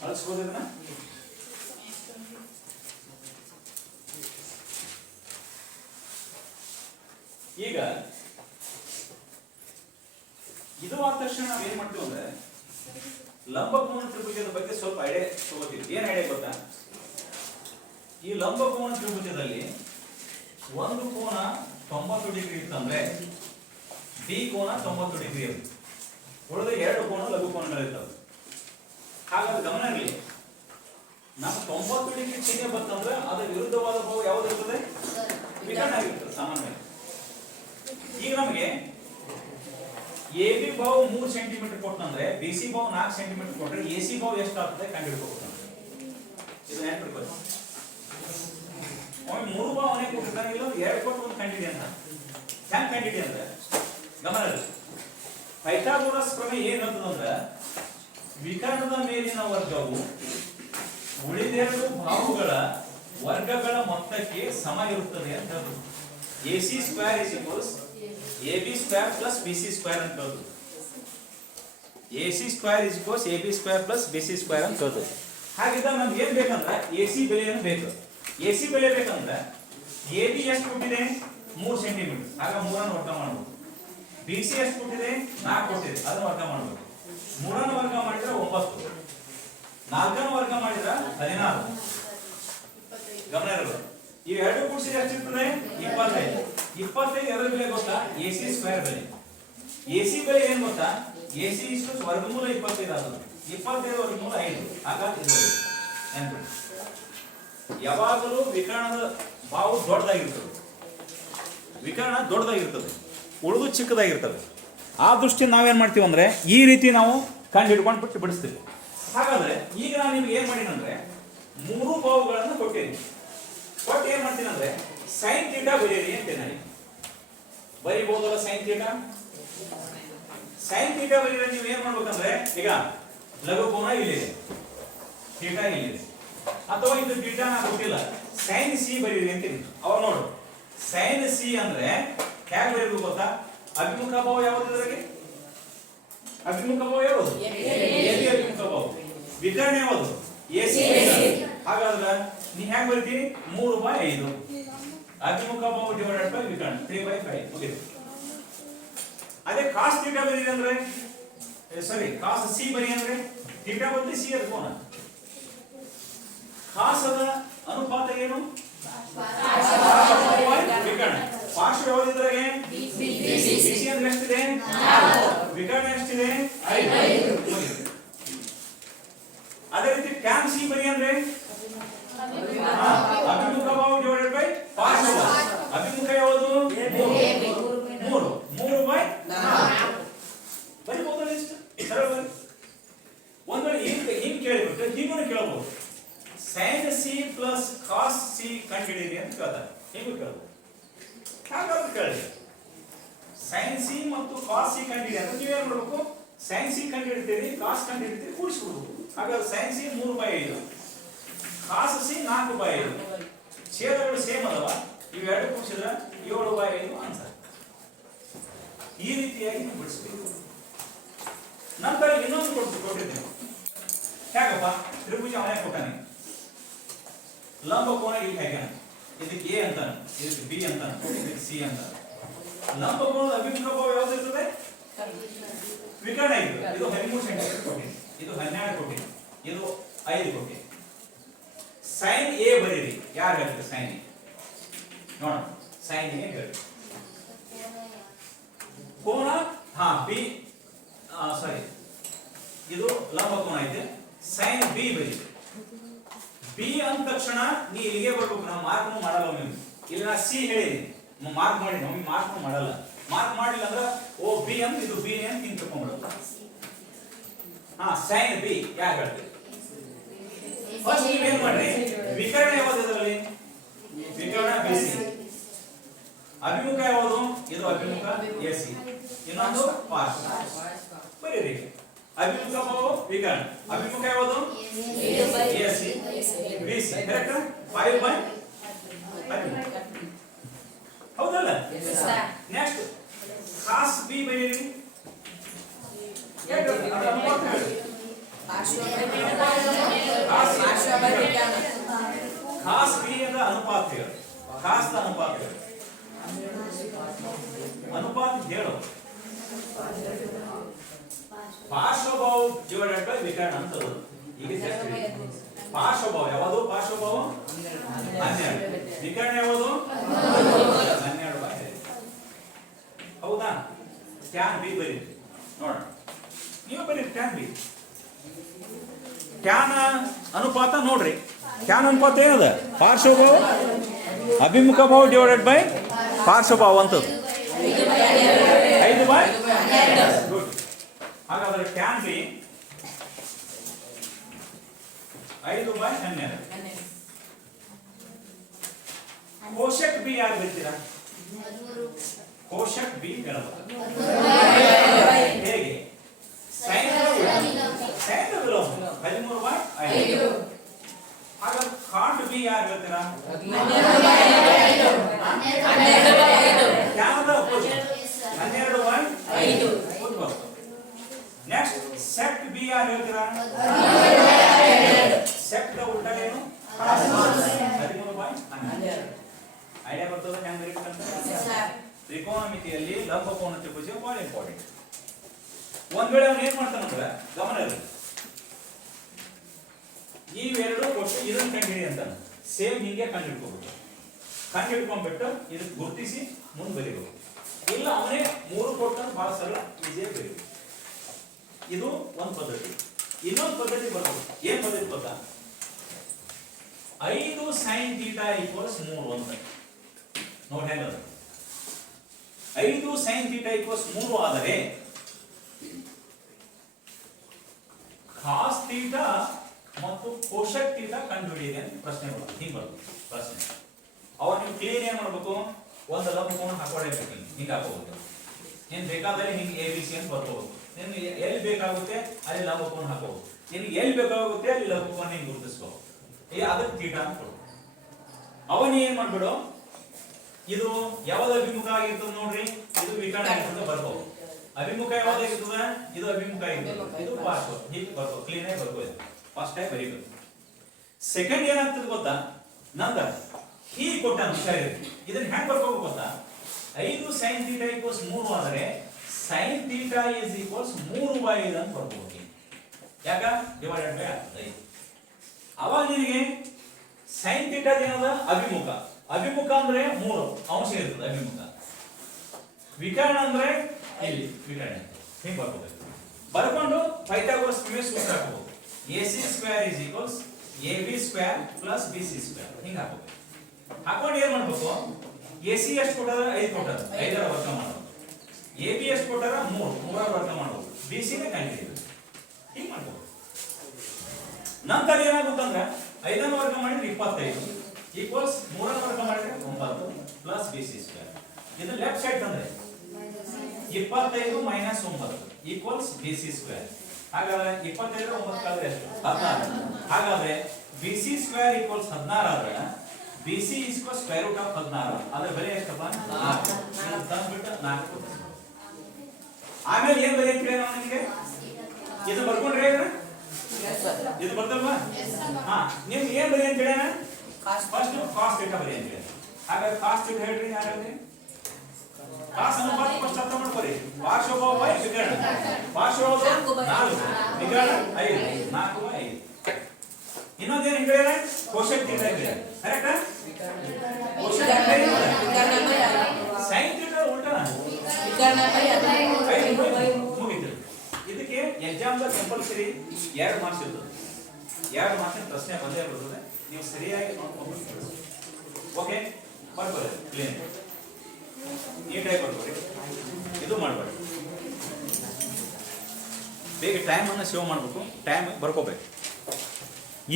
ಅಳಿಸ್ಬೋದನ್ನ ಈಗ ಇದು ಆದ ತಕ್ಷಣ ನಾವ್ ಏನ್ ಮಾಡ್ತೀವಿ ಅಂದ್ರೆ ಲಂಬಕೋನ ತ್ರಿಭುಜದ ಬಗ್ಗೆ ಸ್ವಲ್ಪ ಐಡಿಯಾ ತಗೋತೀವಿ. ಏನ್ ಐಡಿಯಾ ಗೊತ್ತಾ? ಈ ಲಂಬಕೋನ ತ್ರಿಭುಜದಲ್ಲಿ ಒಂದು ಕೋನ 90 ಡಿಗ್ರಿ ಇತ್ತಂದ್ರೆ ಬಿ ಕೋನ 90 ಡಿಗ್ರಿ ಇರುತ್ತೆ. ಉಳಿದ ಎರಡು ಕೋನ ಲಘು ಕೋನಗಳಿರ್ತವೆ. ಹಾಗಾದ್ರೆ ಗಮನ ಇರಲಿ, ನಮ್ಮ 90 ಡಿಗ್ರಿ ಚಿಹ್ನೆ ಬಂತಂದ್ರೆ ಅದರ ವಿರುದ್ಧವಾದ ಭಾವ ಯಾವ್ದಿರ್ತದೆ? ವಿಕರ್ಣ ಆಗಿರ್ತದೆ ಸಾಮಾನ್ಯವಾಗಿ. ಈಗ ನಮಗೆ ಎ ಬಿ ಭಾವ 3 ಸೆಂಟಿಮೀಟರ್ ಕೊಟ್ಟಂದ್ರೆ ಬಿ ಸಿ ಭಾವ 4 ಸೆಂಟಿಮೀಟರ್ ಕೊಟ್ಟರೆ ಎ ಸಿ ಭಾವ ಎಷ್ಟಾಗ್ತದೆ ಕಂಡುಹಿಡ್ಕೋಬೇಕು. ಇದು ನೆನಪಿರ್ಬೇಕು. ಅವನು 3 ಭಾವ ಅನೇಕ ಕೊಟ್ಟಿದ್ದಾನೆ, ಇಲ್ಲ 2 ಕೊಟ್ಟು ಒಂದು ಕಂಡಿದೆ ಅಂತ. ಹೆಂಗ್ ಕಂಡಿದೆ ಅಂದ್ರೆ ಗಮನ ಇರಲಿ, ಪೈಥಾಗೋರಸ್ ಪ್ರಮೇಯ ಏನ್ ಹೇಳ್ತದಂದ್ರೆ ವಿಕರ್ಣದ ಮೇಲಿನ ವರ್ಗವು ಉಳಿದೆರಡು ಭಾವುಗಳ ವರ್ಗಗಳ ಮೊತ್ತಕ್ಕೆ ಸಮ ಇರುತ್ತದೆ ಅಂತ ಹೇಳ್ತದೆ. AC square is equals AB square plus BC square ಅಂತ ಹೇಳ್ತದೆ. AC square is equals AB square plus BC square ಅಂತ ಹೇಳ್ತದೆ. ಹಾಗಿದ್ದಾಗ ನಮ್ಗೆ ಏನ್ ಬೇಕಂದ್ರೆ AC ಬೆಲೆಯನ್ನು ಬೇಕು. AC ಬೆಲೆ ಬೇಕಂದ್ರೆ AB ಎಷ್ಟು ಕೊಟ್ಟಿದೆ? 3 ಸೆಂಟಿಮೀಟರ್, ಆಗ 3 ವರ್ಗ ಮಾಡಬಹುದು. BC ಎಷ್ಟು ಕೊಟ್ಟಿದೆ? 4 ಕೊಟ್ಟಿದೆ, ಅದನ್ನ ವರ್ಗ ಮಾಡಬಹುದು. 3 ವರ್ಗ ಮಾಡಿದ್ರೆ 9, 4 ವರ್ಗ ಮಾಡಿದ್ರೆ 16. ಗಮನ ಇರಬೇಕು. ಈ ಎರಡು ಕೂಡಿಸಿದ್ರೆ ಎಷ್ಟಿರ್ತದೆ? 25. 25 ಎದರ ಬೆಲೆ ಗೊತ್ತಾ? AC ಸ್ಕ್ವೇರ್ ಬೆಲೆ. AC ಬೆಲೆ ಏನ್ ಗೊತ್ತಾ? AC ಇಷ್ಟು ವರ್ಗಮೂಲ 25 ಆಗುತ್ತೆ. 25 ವರ್ಗಮೂಲ 5. ಹಾಗಾಗಿ ಇದು ನೆನಪು. ಯಾವಾಗಲೂ ವಿಕರ್ಣದ ಬಾವು ದೊಡ್ಡದಾಗಿರ್ತದೆ, ವಿಕರ್ಣ ದೊಡ್ಡದಾಗಿರ್ತದೆ, ಉಳಿದು ಚಿಕ್ಕದಾಗಿರ್ತದೆ. ಆ ದೃಷ್ಟಿಯಿಂದ ನಾವೇನ್ ಮಾಡ್ತೀವಿ ಅಂದ್ರೆ ಈ ರೀತಿ ನಾವು ಕಂಡು ಹಿಡ್ಕೊಂಡು ಬಿಟ್ಟು ಬಿಡಿಸ್ತೀವಿ. ಹಾಗಾದ್ರೆ ಈಗ ನಾನು ನಿಮ್ಗೆ ಏನ್ ಮಾಡಿನಂದ್ರೆ 3 ಬಾವುಗಳನ್ನು ಕೊಟ್ಟೇನಿ. ಒಟ್ಟು ಏನ್ ಮಾಡ್ತೀನಿ ಅಂದ್ರೆ ಸೈನ್ ಥೀಟಾ ಬರೀರಿ ಅಂತ ನಾನು ಬರೀಬಹುದಲ್ಲ. ಸೈನ್ ಥೀಟಾ ಬರೀರಿ ನೀವು ಏನ್ ಮಾಡ್ಬೇಕಂದ್ರೆ ಈಗ ಲಘು ಕೋನ ಇಲ್ಲಿದೆ, ಥೀಟಾ ಇಲ್ಲಿದೆ, ಅಥವಾ ಇದು ಥೀಟಾ ನಾ ಕೊಟ್ಟಿಲ್ಲ, ಸೈನ್ ಸಿ ಬರೀರಿ ಅಂತೀನಿ. ಅವಾಗ ನೋಡು ಸೈನ್ ಸಿ ಅಂದ್ರೆ ಹೇಗೆ ಬರೀಬೇಕು ಗೊತ್ತಾ? ಅಭಿಮುಖ ಭಾವ ಯಾವುದು ಇದ್ರಾಗೆ? ಅಭಿಮುಖ ಭಾವ ಯಾವುದು? ಎಬಿ ಅಭಿಮುಖ ಭಾವ. ವಿಕರ್ಣ ಯಾವುದು? ಎಸಿ. ಹಾಗಾದ್ರೆ ನೀ ಹೆಂಗ್ ಬರೀತೀನಿ? 3/5 ಅಭಿಮುಖ ಭಾವ ಡಿವೈಡೆಡ್ ಬೈ ವಿಕರ್ಣ 3/5 ಮುಗಿತು. ಅದೇ ಕಾಸ್ ಥೀಟಾ ಬರೀರಿ ಅಂದ್ರೆ ಸಾರಿ ಕಾಸ್ ಸಿ ಬರಿ ಅಂದ್ರೆ ಥೀಟಾ ಬದಲಿ ಸಿ ಅದು ಕೋನ. ಕಾಸ್ ಅದ ಅನುಪಾತ ಏನು? ವಿಕರ್ಣ. ಪಾರ್ಶ್ವ ಯಾವುದು ಇದ್ರಾಗೆ? ಬಿಸಿ ಅಂದ್ರೆ ಎಷ್ಟಿದೆ? 4. ವಿಕರ್ಣ ಎಷ್ಟಿದೆ? 5. ಅದೇ ರೀತಿ ಟ್ಯಾನ್ ಸಿ ಬರಿ ಅಂದ್ರೆ ಅಭಿಮುಖ ಭಾವ ಡಿವೈಡೆಡ್ ಬೈ ಪಾರ್ಶ್ವ. ಅಭಿಮುಖ ಯಾವುದು? 3/4 ಬರೀಬಹುದಲ್ಲ ಇಷ್ಟು ಸರಳ ಬರಿ. ಒಂದು ವೇಳೆ ಹಿಂಗ್ ಕೇಳಿಬಿಟ್ರೆ ಹೀಗೂ ಕೇಳಬಹುದು. Sine C plus cos C ಕಂಡುಹಿಡಿಯಿರಿ ಅಂತ ಕೇಳ್ತಾರೆ. ಹೀಗೂ ಕೇಳಬಹುದು. ಹಾಗಾದ್ರೆ ಕೇಳಿ ಸೈನ್ ಸಿ ಮತ್ತು ಕಾಸ್ ಸಿ ಕಂಡುಹಿಡಿಯಿರಿ ಅಂದ್ರೆ ನೀವೇನ್ ಮಾಡಬೇಕು? sin c ಕಂಡುಹಿಡಿತೀರಿ cos ಕಂಡುಹಿಡಿತೀರಿ ಕೂಡಿಸ್ಬಿಡಬಹುದು. ಹಾಗಾದ್ರೆ sin c 3/5 cos c 4/5 ಛೇದಗಳು same ಅದಾವ, ಇವೆರಡು ಕೂಡಿಸಿದ್ರೆ 7/5 ಆನ್ಸರ್. ಈ ರೀತಿಯಾಗಿ ನೀವು ಬಿಡಿಸಬೇಕು. ನಂತರ ಇನ್ನೊಂದು ಕೊಟ್ಟಿದ್ದೀನಿ. ಹೇಗಪ್ಪ ತ್ರಿಭುಜ ಅವನೇ ಕೊಟ್ಟಾನೆ, ಲಂಬಕೋನ ಇಲ್ಲಿ ಹೇಗೆ, ಇದಕ್ಕೆ ಎ ಅಂತಾನೆ, ಇದಕ್ಕೆ ಬಿ ಅಂತಾನೆ, ಇದಕ್ಕೆ ಸಿ ಅಂತಾನೆ. ಲಂಬಕೋನದ ಅಭಿಮುಖ ಭಾವ ಯಾವ್ದು ಇರ್ತದೆ? ವಿಕರ್ಣ ಇರ್ತದೆ. ಇದು 13 ಸೆಂಟಿಮೀಟರ್ ಕೊಟ್ಟಿದೆ, ಇದು 12 ಕೊಟ್ಟಿದೆ, ಇದು 5 ಕೊಟ್ಟಿದೆ. sin a ಬರೀರಿ. ಯಾರು ಹೇಳ್ತಾರೆ sin a? ನೋಡೋಣ. sin a ಹೇಳಿ. ಕೋನ ಬಿ ಸಾರಿ ಇದು ಲಂಬಕೋನ ಐತೆ. sin b ಬರೀ. b ಅಂದ ತಕ್ಷಣ ನೀ ಇಲ್ಲಿಗೆ ಬರ್ಬೇಕು. ನಾವು ಮಾರ್ಕ್ ಮಾಡಲ್ಲ ಒಮ್ಮೆ. ಇಲ್ಲಿ ನಾ ಸಿ ಹೇಳಿದೀನಿ, ಮಾರ್ಕ್ ಮಾಡಿ, ಒಮ್ಮೆ ಮಾರ್ಕ್ ಮಾಡಲ್ಲ. ಮಾರ್ಕ್ ಮಾಡಿಲ್ಲ ಅಂದ್ರೆ ಓ ಬಿ ಅಂತ ಇದು ಬಿ ಅಂತ ಹಿಂಗೆ ತಗೊಂಡ್ಬಿಡೋದು. sin b ಯಾರು ಹೇಳ್ತೀವಿ? ಫಸ್ಟ್ ನೀವು ಏನ್ ಮಾಡ್ರಿ, ವಿಕರ್ಣ ಯಾವುದು ಇದರಲ್ಲಿ? ವಿಕರ್ಣ BC. ಅಭಿಮುಖ ಯಾವುದು? ಇದು ಅಭಿಮುಖ AC. ಇನ್ನೊಂದು ಪಾರ್ಶ್ವ. ಬರೀರಿ. ಅಭಿಮುಖ ಭಾವ ವಿಕರ್ಣ. ಅಭಿಮುಖ ಯಾವುದು? AC. BC. ಕರೆಕ್ಟ್? 5/5. ಹೌದಲ್ಲ? ನೆಕ್ಸ್ಟ್ cos b ಬರೀರಿ. cos b ದ ಅನುಪಾತ ಹೇಳು. cos ದ ಅನುಪಾತ ಹೇಳು. ಅನುಪಾತ ಹೇಳು. ಪಾರ್ಶ್ವಭಾವ ಡಿವೈಡೆಡ್ ಬೈ ವಿಕರ್ಣ ಅಂತ ಈಗ ಜಸ್ಟ್ ಪಾರ್ಶ್ವಭಾವ ಯಾವುದು? ಪಾರ್ಶ್ವಭಾವ 12. ವಿಕರ್ಣ ಯಾವುದು? 12/5. ಹೌದಾ? tan b ಬರೀ. ನೋಡೋಣ, ನೀವು ಬರೀ tan b. ಟ್ಯಾನ್ ಅನುಪಾತ ನೋಡ್ರಿ. ಟ್ಯಾನ್ ಅನುಪಾತ ಏನದ? ಪಾರ್ಶ್ವಭಾವ ಅಭಿಮುಖ ಭಾವ ಡಿವೈಡೆಡ್ ಬೈ ಪಾರ್ಶ್ವಭಾವ ಅಂತದ್ದು 5/12. ಹಾಗಾದ್ರೆ ಟ್ಯಾನ್ ಬಿ 5/12. ಕೋಶಕ್ ಬಿ ಯಾರು ಬರ್ತೀರಾ? ಕೋಶಕ್ ಬಿ ಹೇಳಬಹುದು. ಹೇಗೆ? sin 13/5. ಹಾಗಾದ್ರೆ ಕಾಟ್ ಬಿ ಯಾರು ಹೇಳ್ತೀರಾ? 12/5. ನೆಕ್ಸ್ಟ್ ಸೆಕ್ಟ್ ಬಿ ಯಾರು ಹೇಳ್ತೀರಾ? ಸೆಕ್ಟ್ ದ ಉಲ್ಟಾ ಏನು? 13/12. ಐಡಿಯಾ ಬರ್ತದ ಹೆಂಗ್ ಬರೀಬೇಕಂತ? ತ್ರಿಕೋನಮಿತಿಯಲ್ಲಿ ಲಂಬಕೋನ ತ್ರಿಭುಜ ಬಹಳ ಇಂಪಾರ್ಟೆಂಟ್. ಒಂದ್ ವೇಳೆ ಅವನು ಏನ್ ಮಾಡ್ತಾನಂದ್ರೆ ಗಮನ ಇರಲಿ, ಇವೆರಡು ಕೊಟ್ಟು ಇದನ್ನ ಕಂಡುಹಿಡಿ ಅಂತಾನೆ. ಸೇಮ್ ಹೀಗೆ ಕಂಡುಹಿಡ್ಕೋಬೇಕು. ಕಂಡುಹಿಡ್ಕೊಂಡ್ಬಿಟ್ಟು ಇದಕ್ಕೆ ಗುರುತಿಸಿ ಮುಂದೆ ಬರೀಬೇಕು. ಇಲ್ಲ ಅವನೇ 3 ಕೊಟ್ಟಂತ ಬಹಳ ಸರಳ ಈಸಿಯಾಗಿ ಬರೀಬೇಕು. ಇದು ಒಂದು ಪದ್ಧತಿ. ಇನ್ನೊಂದು ಪದ್ಧತಿ ಬರ್ಬೋದು. ಏನ್ ಪದ್ಧತಿ ಗೊತ್ತಾ? 5 sin θ = 3 ಅಂತ ನೋಡಿ ಹೆಂಗದ. 5 sin θ = 3 ಆದರೆ cos θ ಮತ್ತು ಕೋಶಕ್ θ ಕಂಡುಹಿಡಿಯಿರಿ ಅಂತ ಪ್ರಶ್ನೆ ಬರುತ್ತೆ. ಹಿಂಗೆ ಬರುತ್ತೆ ಪ್ರಶ್ನೆ. ಅವಾಗ ನೀವು ಕ್ಲಿಯರ್ ಏನ್ ಮಾಡಬೇಕು? ಒಂದು ಲಂಬಕೋನ ಹಾಕೊಳ್ಳೇಬೇಕು. ಹಿಂಗೆ ಹಾಕೋಬೇಕು. ಏನ್ ಬೇಕಾದರೆ ಹಿಂಗೆ ABC ಅಂತ ಬರ್ಕೋಬೇಕು. ನಿಮ್ಗೆ ಎಲ್ಲಿ ಬೇಕಾಗುತ್ತೆ ಅಲ್ಲಿ ಲಂಬಕೋನ ಹಾಕೋಬೇಕು. ನಿಮ್ಗೆ ಎಲ್ಲಿ ಬೇಕಾಗುತ್ತೆ ಅಲ್ಲಿ ಲಂಬಕೋನ ಹಿಂಗೆ ಗುರುತಿಸ್ಬೇಕು. ಅದಕ್ಕೆ θ ಅಂತ ಕೊಡು. ಅವನು ಏನ್ ಮಾಡ್ಬಿಡು, ಇದು ಯಾವ್ದು ಅಭಿಮುಖ ಆಗಿರ್ತದೆ ನೋಡ್ರಿ, ಇದು ವಿಕರ್ಣ ಆಗಿರ್ತದೆ ಬರ್ಕೋಬೇಕು. ಅಭಿಮುಖ ಯಾವ್ದಾಗಿರ್ತದೆ? ಇದು ಅಭಿಮುಖ ಆಗಿರ್ತದೆ, ಇದು ಪಾರ್ಶ್ವ. ಹೀಗೆ ಬರ್ಕೋಬೇಕು. ಕ್ಲೀನ್ ಆಗಿ ಬರ್ಕೋಬೇಕು. ಫಸ್ಟ್ ಟೈಮ್ ಬರೀಬೇಕು. ಸೆಕೆಂಡ್ ಏನಾಗ್ತದೆ ಗೊತ್ತಾ? ನಂತರ ಹೀಗೆ ಕೊಟ್ಟ ಇದನ್ನ ಹೆಂಗ್ ಬರ್ಕೋಬೇಕು ಗೊತ್ತಾ? 5 sin θ = 3 ಆದರೆ sin θ = 3/5 ಅಂತ ಬರ್ಕೋಬೇಕು. ಯಾಕ? ಡಿವೈಡೆಡ್ ಬೈ ಆಗ್ತದೆ. ಅವಾಗ ನಿನಗೆ sin θ ಏನದ? ಅಭಿಮುಖ. ಅಭಿಮುಖ ಅಂದ್ರೆ 3 ಅಂಶ ಇರ್ತದೆ ಅಭಿಮುಖ. ವಿಕರ್ಣ ಅಂದ್ರೆ ಇಲ್ಲಿ ವಿಕರ್ಣ. ಹಿಂಗೆ ಬರ್ಕೋಬೇಕು. ಬರ್ಕೊಂಡು ಪೈಥಾಗೋರಸ್ ಪ್ರಮೇಯ ಸೂತ್ರ ಹಾಕಬಹುದು. AC² = AB² + BC². ಹಿಂಗೆ ಹಾಕಬೇಕು. ಹಾಕೊಂಡು ಏನ್ ಮಾಡ್ಬೇಕು? AC ಎಷ್ಟು ಕೊಟ್ಟಾರ? 5 ಕೊಟ್ಟಾರ, 5ರ ವರ್ಗ ಮಾಡೋದು. AB ಎಷ್ಟು ಕೊಟ್ಟಾರ? 3, 3ರ ವರ್ಗ ಮಾಡೋದು. BC ನೇ ಕಂಡುಹಿಡಿಯಬೇಕು. ಹಿಂಗೆ ಮಾಡ್ಬೇಕು. ನಂತರ ಏನಾಗುತ್ತಂದ್ರೆ 5ನ ವರ್ಗ ಮಾಡಿದ್ರೆ 25 = 3ರ ವರ್ಗ ಮಾಡಿದ್ರೆ 9 + BC². ಇದು ಲೆಫ್ಟ್ ಸೈಡ್ ತಂದ್ರೆ 25 ಮೈನಸ್ 9 ಈಕ್ವಲ್ಸ್ BC ಸ್ಕ್ವೇರ್. ಹಾಗಾದ್ರೆ 25 9 ಕಳೆದ್ರೆ ಎಷ್ಟು? 16. ಹಾಗಾದ್ರೆ BC ಸ್ಕ್ವೇರ್ ಈಕ್ವಲ್ಸ್ 16 ಆದ್ರೆ BC equal square root of 16 ಅದರ ಬೆಲೆ ಎಷ್ಟಪ್ಪ? 4. ಇದನ್ನ ತಂದ್ಬಿಟ್ಟು 4 ಆಮೇಲೆ ಏನು ಬೆಲೆ ಅಂತ ಹೇಳಿ ನಾವು ನಿಮಗೆ ಇದು ಬರ್ಕೊಂಡ್ರೆ ಇದು ಬರ್ತಲ್ವಾ? ಹಾ, ನಿಮ್ಗೆ ಏನು ಬೆಲೆ ಅಂತ ಹೇಳಿ ಫಸ್ಟ್ ಕಾಸ್ಟ್ ಥೀಟಾ ಬೆಲೆ ಅಂತ ಹೇಳಿ. ಹಾಗಾದ್ರೆ ಕಾಸ್ಟ್ ಥೀಟಾ ಹೇಳ್ರಿ ಯಾರಾಗ್ರಿ? ಕಾಸ್ ಅನುಪಾತ ಫಸ್ಟ್ ಅರ್ಥ ಮಾಡ್ಕೊರಿ. ಪಾರ್ಶ್ವಭಾವ ಬೈ ವಿಕರ್ಣ. ಪಾರ್ಶ್ವಭಾವ 4 ವಿಕರ್ಣ 5 4 ಬೈ 5. ಇನ್ನೊಂದೇನು ಹೇಳಿದ್ರೆ ಕೋಶಕ್ ಥೀಟಾ ಇದೆ ಕರೆಕ್ಟಾ? ಕೋಶಕ್ ವಿಕರ್ಣ ಬೈ ಸೈನ್ ಥೀಟಾ ಉಲ್ಟಾ ವಿಕರ್ಣ ಬೈ ಮುಗಿತು. ಇದಕ್ಕೆ ಎಕ್ಸಾಮ್ ದ ಕಂಪಲ್ಸರಿ 2 ಮಾರ್ಕ್ಸ್ ಇರ್ತದೆ. 2 ಮಾರ್ಕ್ಸ್ ಪ್ರಶ್ನೆ ಬಂದೇ ಬರ್ತದೆ. ನೀವು ಸರಿಯಾಗಿ ನೋಡ್ಕೊಂಡು ಓಕೆ ಬರ್ಕೊಳ್ಳಿ. ಕ್ಲೀನ್ ನೀಟಾಗಿ ಬರ್ಕೊಳ್ಳಿ. ಇದು ಮಾಡಬೇಡಿ. ಬೇಗ ಟೈಮನ್ನು ಸೇವ್ ಮಾಡಬೇಕು. ಟೈಮ್ ಬರ್ಕೋಬೇಕು.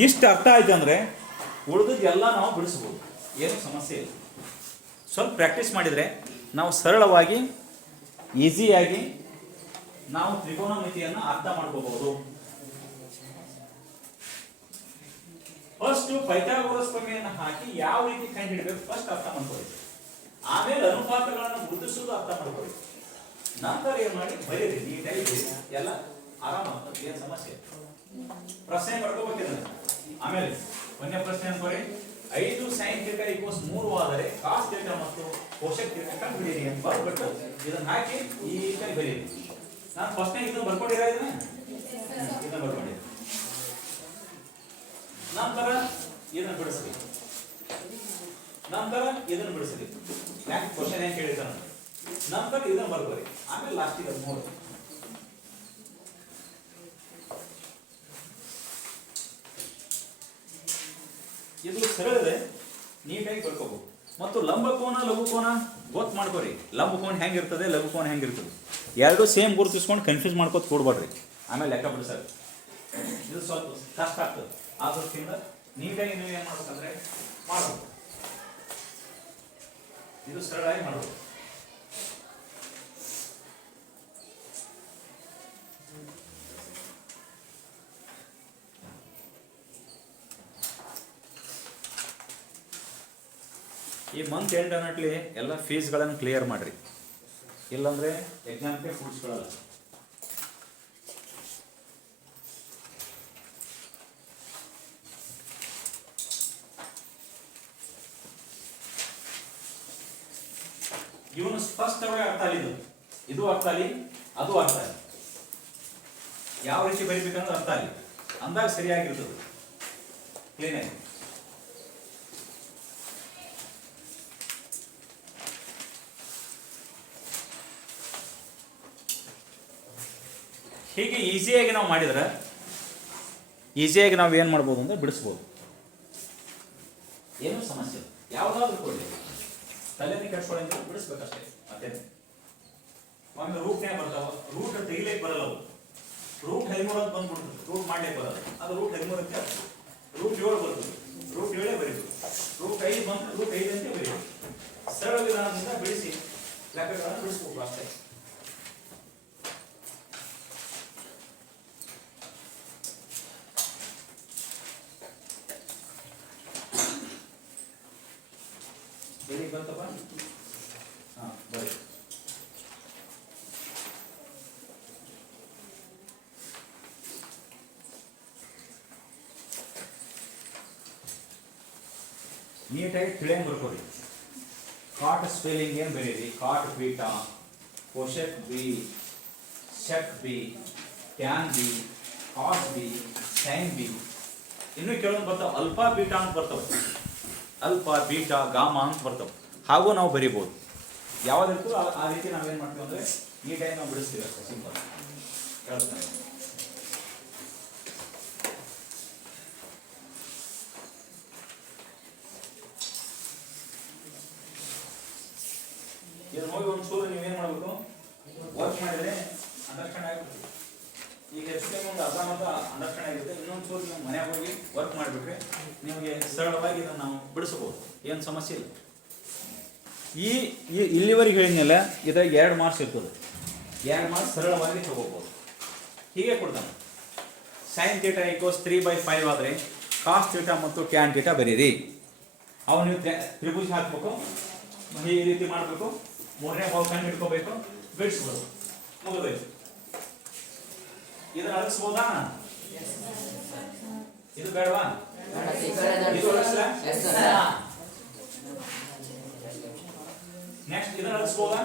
ಇಷ್ಟು ಅರ್ಥ ಆಯ್ತು ಅಂದರೆ ಉಳಿದದ್ದು ಎಲ್ಲ ನಾವು ಬಿಡಿಸ್ಬೋದು. ಏನು ಸಮಸ್ಯೆ ಇಲ್ಲ. ಸ್ವಲ್ಪ ಪ್ರಾಕ್ಟೀಸ್ ಮಾಡಿದರೆ ನಾವು ಸರಳವಾಗಿ ಈಸಿಯಾಗಿ ನಾವು ತ್ರಿಕೋನಮಿತಿಯನ್ನು ಅರ್ಥ ಮಾಡ್ಕೋಬಹುದು. ಫಸ್ಟ್ ಪೈಥಾಗೋರಸ್ ಪ್ರಮೇಯವನ್ನು ಹಾಕಿ ಯಾವ ರೀತಿ ಕಂಡುಹಿಡಬೇಕು ಫಸ್ಟ್ ಅರ್ಥ ಮಾಡ್ಕೊಳ್ಳಿ. ಆಮೇಲೆ ಅನುಪಾತಗಳನ್ನು ಗುರುತಿಸುವುದು ಅರ್ಥ ಮಾಡ್ಕೊಳ್ಳಿ. ನಂತರ ಏನ್ ಮಾಡಿ ಬರೀರಿ ನೀಟಾಗಿ ಎಲ್ಲ ಆರಾಮ ಆಗ್ತದೆ. ಏನು ಸಮಸ್ಯೆ ಪ್ರಶ್ನೆ ಬರ್ಕೋಬೇಕಿದ್ರೆ ಆಮೇಲೆ ಒಂದೇ ಪ್ರಶ್ನೆ ಅನ್ಕೋರಿ. 5 sin θ = 3 ಆದರೆ cos θ ಮತ್ತು ಕೋಶಕ್ θ ಕಂಡುಹಿಡಿಯಿರಿ ಅಂತ ಬರ್ಬಿಟ್ಟು ಇದನ್ನ ಹಾಕಿ ಈ ಕೈ ಬರೀರಿ. ನಾನು ಫಸ್ಟ್ ಇದನ್ನ ಬರ್ಕೊಂಡಿರಾ ಇದನ್ನ ಬರ್ಕೊಂಡಿದ್ದೆ. ನಂತರ ಇದನ್ನ ಬಿಡಿಸ್ರಿ. ನಂತರ ಇದನ್ನ ಬಿಡಿಸ್ರಿ. ಯಾಕೆ ಕ್ವಶನ್ ಏನು ಕೇಳಿದಾನ. ನಂತರ ಇದನ್ನ ಬರ್ಕೋರಿ. ಆಮೇಲೆ ಲಾಸ್ಟಿಗೆ 3. ಇದು ಸರಳ ಇದೆ. ನೀಟಾಗಿ ಬರ್ಕೋಬಹುದು. ಮತ್ತು ಲಂಬಕೋನ ಲಘುಕೋನ ಗೊತ್ತು ಮಾಡ್ಕೋರಿ. ಲಂಬಕೋನ ಹೆಂಗಿರ್ತದೆ ಲಘುಕೋನ ಹೆಂಗಿರ್ತದೆ ಎರಡು ಸೇಮ್ ಗುರುತಿಸ್ಕೊಂಡು ಕನ್ಫ್ಯೂಸ್ ಮಾಡ್ಕೋತ ಕೊಡ್ಬೇಡ್ರಿ. ಆಮೇಲೆ ಲೆಕ್ಕ ಬಿಡಿಸೋದು ಇದು ಸ್ವಲ್ಪ ಕಷ್ಟ ಆಗ್ತದೆ. ಆದ್ರಿಂದ ನೀಟಾಗಿ ನೀವು ಏನು ಮಾಡ್ಬೇಕಂದ್ರೆ ಮಾಡಬೇಕು. ಇದು ಸರಳಾಗಿ ಮಾಡಬೇಕು. ಈ ಮಂತ್ ಎಂಡ್ ಅನ್ನಟ್ಲಿ ಎಲ್ಲ ಫೀಸ್ಗಳನ್ನು ಕ್ಲಿಯರ್ ಮಾಡಿರಿ. ಇಲ್ಲಾಂದರೆ ಎಕ್ಸಾಮ್ಗೆ ಕೂಡಿಸ್ಕೊಳ್ಳಲ್ಲ. ಇವನು ಸ್ಪಷ್ಟವಾಗಿ ಅರ್ಥ ಆಲಿದ್ದು. ಇದು ಅರ್ಥ ಆಲಿ, ಅದು ಅರ್ಥ ಆಲಿ. ಯಾವ ರೀತಿ ಬರೀಬೇಕಂದ್ರೆ ಅರ್ಥ ಆಲಿ ಅಂದಾಗ ಸರಿಯಾಗಿರ್ತದೆ. ಕ್ಲೀನಾಗಿ ಹೀಗೆ ಈಸಿಯಾಗಿ ನಾವು ಮಾಡಿದ್ರೆ ಈಸಿಯಾಗಿ ನಾವು ಏನು ಮಾಡ್ಬೋದು ಅಂದರೆ ಬಿಡಿಸ್ಬೋದು. ಏನೂ ಸಮಸ್ಯೆ ಇಲ್ಲ. ಯಾವುದಾದ್ರೂ ಕೊಡಲಿ ತಲೆನೇ ಕೆಡ್ಸ್ಕೊಳ್ಳಿ ಅಂತ ಬಿಡಿಸ್ಬೇಕಷ್ಟೇ. ಮತ್ತೆ ಒಮ್ಮೆ ರೂಟ್ನೇ ಬರ್ತಾವ. ರೂಟ್ ತೆಗಿಲಿಕ್ಕೆ ಬರಲ್ಲ. ಅವು ರೂಟ್ 13 ಅಂತ ಬಂದ್ಬಿಡ್ತದೆ. ರೂಟ್ ಮಾಡ್ಲಿಕ್ಕೆ ಬರಲ್ಲ. ಅದು ರೂಟ್ 13ಕ್ಕೆ ರೂಟ್ 7 ಬರ್ತದೆ. ರೂಟ್ 7 ಬರೀಬೇಕು. ರೂಟ್ 5 ಬಂದ್ರೆ ರೂಟ್ 5 ಅಂತ ಬರೀಬೇಕು. ಸರಳ ವಿಧಾನದಿಂದ ಬಿಡಿಸಿ ಲೆಕ್ಕಗಳನ್ನು ಬಿಡಿಸ್ಬೇಕು ಅಷ್ಟೇ. ಬರೀ ಬಂತಪ್ಪ. ಹಾಂ ಬರೀ. ನೀಟಾಗಿ ತಿಳಿಯಂಗೆ ಬರ್ಕೊಡಿ. ಕಾಟ್ ಸ್ಪೆಲ್ಲಿಂಗ್ ಏನು ಬರೀರಿ. Cot beta, cosec b, sec b, tan b, cos b, sine b. ಇನ್ನೂ ಕೆಲವೊಂದು ಬರ್ತಾವೆ ಅಲ್ಫಾ ಬೀಟಾ ಅಂತ ಬರ್ತಾವೆ. ಅಲ್ಫಾ ಬೀಟಾ ಗಾಮಾ ಅಂತ ಬರ್ತವೆ. ಹಾಗೂ ನಾವು ಬರಿಬೋದು. ಯಾವುದಿರ್ತೋ ಆ ರೀತಿ ನಾವೇನು ಮಾಡ್ತೀವಿ ಅಂದರೆ ನೀಟಾಗಿ ನಾವು ಬಿಡಿಸ್ತೀವಿ ಅಷ್ಟೇ. ಸಿಂಪಲ್ ಹೇಳ್ತಾನೆ. ಇದು ನೋಡಿ ಒಂಚೂರು ನೀವೇನು ಮಾಡಬೇಕು ವರ್ಕ್ ಮಾಡಿದರೆ ಅಂಡರ್ಸ್ಟ್ಯಾಂಡ್ ಆಗಿಬಿಡ್ತೀವಿ. ಈಗ ಹೆಚ್ಚು ಕಮ್ಮಿ ಒಂದು ಅರ್ಧ ಮರ್ಧ ಅಂಡರ್ಸ್ಟ್ಯಾಂಡ್ ಆಗಿರುತ್ತೆ. ಇನ್ನೊಂದು ಚೂರು ನೀವು ಮನೆಗೆ ಹೋಗಿ ವರ್ಕ್ ಮಾಡಿಬಿಟ್ರೆ ನಿಮಗೆ ಸರಳವಾಗಿ ಇದನ್ನು ನಾವು ಬಿಡಿಸ್ಬೋದು. ಏನು ಸಮಸ್ಯೆ ಇಲ್ಲ. ಇಲ್ಲಿವರೆಗೆ ಹೇಳಿದ್ನಲ್ಲ ಇದ್ರಾಗ 2 ಮಾರ್ಕ್ಸ್ ಇರ್ತದೆ. 2 ಮಾರ್ಕ್ಸ್ ಸರಳವಾಗಿ ತಗೋಬಹುದು. ಹೀಗೆ ಕೊಡ್ತಾನೆ sin θ = 3/5 ಆದರೆ cos θ ಮತ್ತು tan θ ಬರೀರಿ. ಅವು ನೀವು ತ್ರಿಭುಜ ಹಾಕಬೇಕು, ಈ ರೀತಿ ಮಾಡಬೇಕು, ಮೂರನೇ ಭಾಗ ಕಂಡು ಹಿಡ್ಕೋಬೇಕು, ಬಿಡಿಸ್ಬೋದು, ಮುಗಿದೋಯ್ತು. ಇದನ್ನ ಅಳಿಸ್ಬೋದಾ? ಇದು ಬೇಡವಾ? ಇದು ಅಳಿಸ್ಲಾ? ನೆಕ್ಸ್ಟ್ ಇದನ್ನ ಅಳಿಸ್ಬೋದಾ?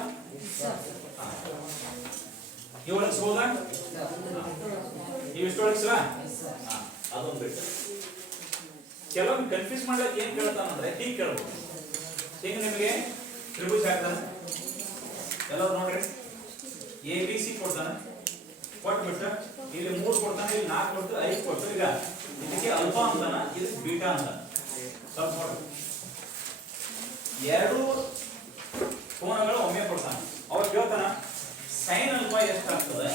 ಇವು ಅಳಿಸ್ಬೋದಾ? ಇವಿಷ್ಟು ಅಳಿಸ್ಲಾ? ಅದೊಂದು ಬಿಟ್ಟು ಕೆಲವೊಮ್ಮೆ ಕನ್ಫ್ಯೂಸ್ ಮಾಡ್ಲಿಕ್ಕೆ ಏನ್ ಕೇಳ್ತಾನಂದ್ರೆ ಹೀಗೆ ಕೇಳ್ಬೋದು. ಈಗ ನಿಮಗೆ ತ್ರಿಭುಜ ಹಾಕ್ತಾನೆ, ಎಲ್ಲರೂ ನೋಡ್ರಿ, ABC ಕೊಡ್ತಾನೆ, ಕೊಟ್ಬಿಟ್ಟು ಇಲ್ಲಿ 3 ಕೊಡ್ತಾನೆ, ಇಲ್ಲಿ 4 ಕೊಟ್ಟು 5 ಕೊಟ್ಟು, ಈಗ ಇದಕ್ಕೆ ಅಲ್ಫಾ ಅಂತಾನ, ಇದಕ್ಕೆ ಬೀಟಾ ಅಂತ ಸ್ವಲ್ಪ ನೋಡಿ. 2 ಕೋನಗಳು ಒಮ್ಮೆ ಕೊಡ್ತಾನೆ. ಅವಾಗ ಕೇಳ್ತಾನ ಸೈನ್ ಅಲ್ಫಾ ಎಷ್ಟಾಗ್ತದೆ,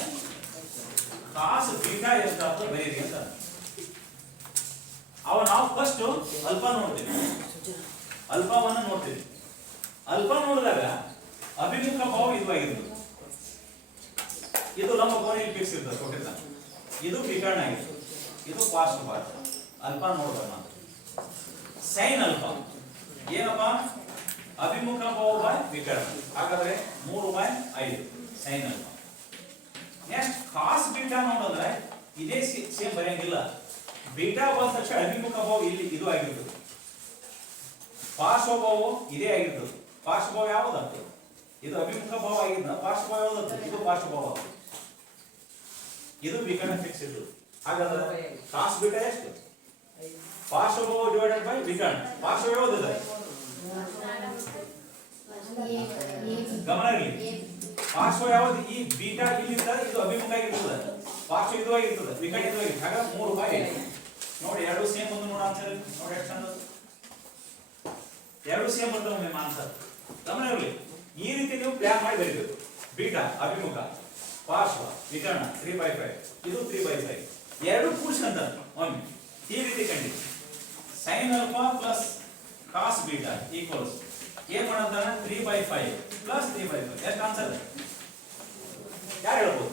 ಕಾಸ್ ಬೀಟಾ ಎಷ್ಟಾಗ್ತದೆ ಬರೀರಿ ಅಂತ. ಅವ ನಾವು ಫಸ್ಟ್ ಅಲ್ಫಾ ನೋಡ್ತೀವಿ, ಅಲ್ಫಾವನ್ನ ನೋಡ್ತೀವಿ. ಅಲ್ಫಾ ನೋಡಿದಾಗ ಅಭಿಮುಖ ಭಾವ ಇದು ಆಗಿರೋದು, ಇದು ನಮ್ಮ ಕೋನ ಇಲ್ಲಿ ಫಿಕ್ಸ್ ಇರ್ತದೆ ಕೊಟ್ಟಿರ್ತಾನೆ, ಇದು ವಿಕರ್ಣ ಆಗಿದೆ, ಇದು ಪಾರ್ಶ್ವ ಭಾಗ. ಅಲ್ಫಾ ನೋಡ್ಬೇಕು ನಾವು. ಸೈನ್ ಅಲ್ಫಾ ಏನಪ್ಪ? ಅಭಿಮುಖ ಭಾವ ಬೈ ವಿಕರ್ಣ. ಹಾಗಾದ್ರೆ 3/5 sine alpha. Next cos beta ನೋಡಿದ್ರೆ ಇದೇ ಸೇಮ್ ಬರೆಯಂಗಿಲ್ಲ. ಬೀಟಾ ಬಂದ ತಕ್ಷಣ ಅಭಿಮುಖ ಭಾವ ಇಲ್ಲಿ ಇದು ಆಗಿರ್ತದೆ, ಪಾರ್ಶ್ವಭಾವ ಇದೇ ಆಗಿರ್ತದೆ. ಪಾರ್ಶ್ವಭಾವ ಯಾವುದಾಗ್ತದೆ? ಇದು ಅಭಿಮುಖ ಭಾವ ಆಗಿದ್ದ, ಪಾರ್ಶ್ವಭಾವ ಯಾವುದಾಗ್ತದೆ? ಇದು ಪಾರ್ಶ್ವಭಾವ, ಇದು ವಿಕರ್ಣ ಫಿಕ್ಸ್ ಇರ್ತದೆ. ಹಾಗಾದ್ರೆ ಕಾಸ್ ಬೀಟಾ ಎಷ್ಟು? ಪಾರ್ಶ್ವಭಾವ ಡಿವೈಡೆಡ್ ಬೈ ವಿಕರ್ಣ. ಪಾರ್ಶ್ವ ಯಾವುದಿದೆ? ಗಮನ ಇರಲಿ, ಪಾರ್ಶ್ವ ಯಾವುದು? ಈ ಬೀಟಾ ಇಲ್ಲಿರ್ತದೆ, ಇದು ಅಭಿಮುಖ ಆಗಿರ್ತದೆ, ಪಾರ್ಶ್ವ ಇದು ಆಗಿರ್ತದೆ, ವಿಕರ್ಣ ಇದು ಆಗಿರ್ತದೆ. ಹಾಗಾದ್ರೆ 3/5 ನೋಡಿ, 2 ಸೇಮ್ ಒಂದು ನೋಡ ಆನ್ಸರ್ ನೋಡಿ. ಎಷ್ಟು ಚಂದ 2 ಸೇಮ್ ಬರ್ತವೆ ನಿಮ್ಮ ಆನ್ಸರ್. ಗಮನ ಇರಲಿ, ಈ ರೀತಿ ನೀವು ಪ್ಲಾನ್ ಮಾಡಿ ಬರೀಬೇಕು. ಬೀಟಾ ಅಭಿಮುಖ, ಪಾರ್ಶ್ವ ವಿಕರ್ಣ 3/5, ಇದು 3/5, 2 ಕೂಡಿಸ್ಕೊಂತ ಒಮ್ಮೆ ಈ ರೀತಿ ಕಂಡಿ. Sine alpha plus cos beta equals ಏನ್ ಮಾಡಂತಾನೆ? 3/5 ಪ್ಲಸ್ 3/5. ಎಷ್ಟು ಆನ್ಸರ್? ಯಾರು ಹೇಳ್ಬೋದು?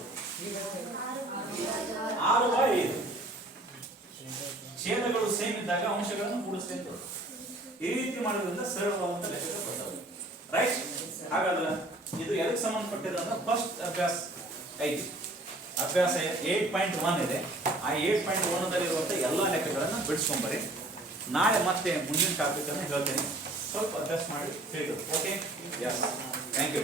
6/5. ಛೇದಗಳು ಸೇಮ್ ಇದ್ದಾಗ ಅಂಶಗಳನ್ನು ಕೂಡಿಸ್ತೇನೆ. ಈ ರೀತಿ ಮಾಡೋದ್ರಿಂದ ಸರಳವಾದಂತ ಲೆಕ್ಕ ಬರ್ತವೆ, ರೈಟ್? ಹಾಗಾದ್ರೆ ಇದು ಎದಕ್ಕೆ ಸಂಬಂಧಪಟ್ಟಿದೆ ಅಂದ್ರೆ ಫಸ್ಟ್ ಅಭ್ಯಾಸ 5 ಅಭ್ಯಾಸ 8.1 ಇದೆ. ಆ 8.1 ಇರುವಂತ ಎಲ್ಲಾ ಲೆಕ್ಕಗಳನ್ನ ಬಿಡಿಸ್ಕೊಂಬರಿ. ನಾಳೆ ಮತ್ತೆ ಮುಂದಿನ ಟಾಪಿಕ್ ಅನ್ನು ಹೇಳ್ತೇನೆ, ಸ್ವಲ್ಪ ಅಭ್ಯಾಸ ಮಾಡಿ ತಿಳಿದು. Okay, yes, thank you.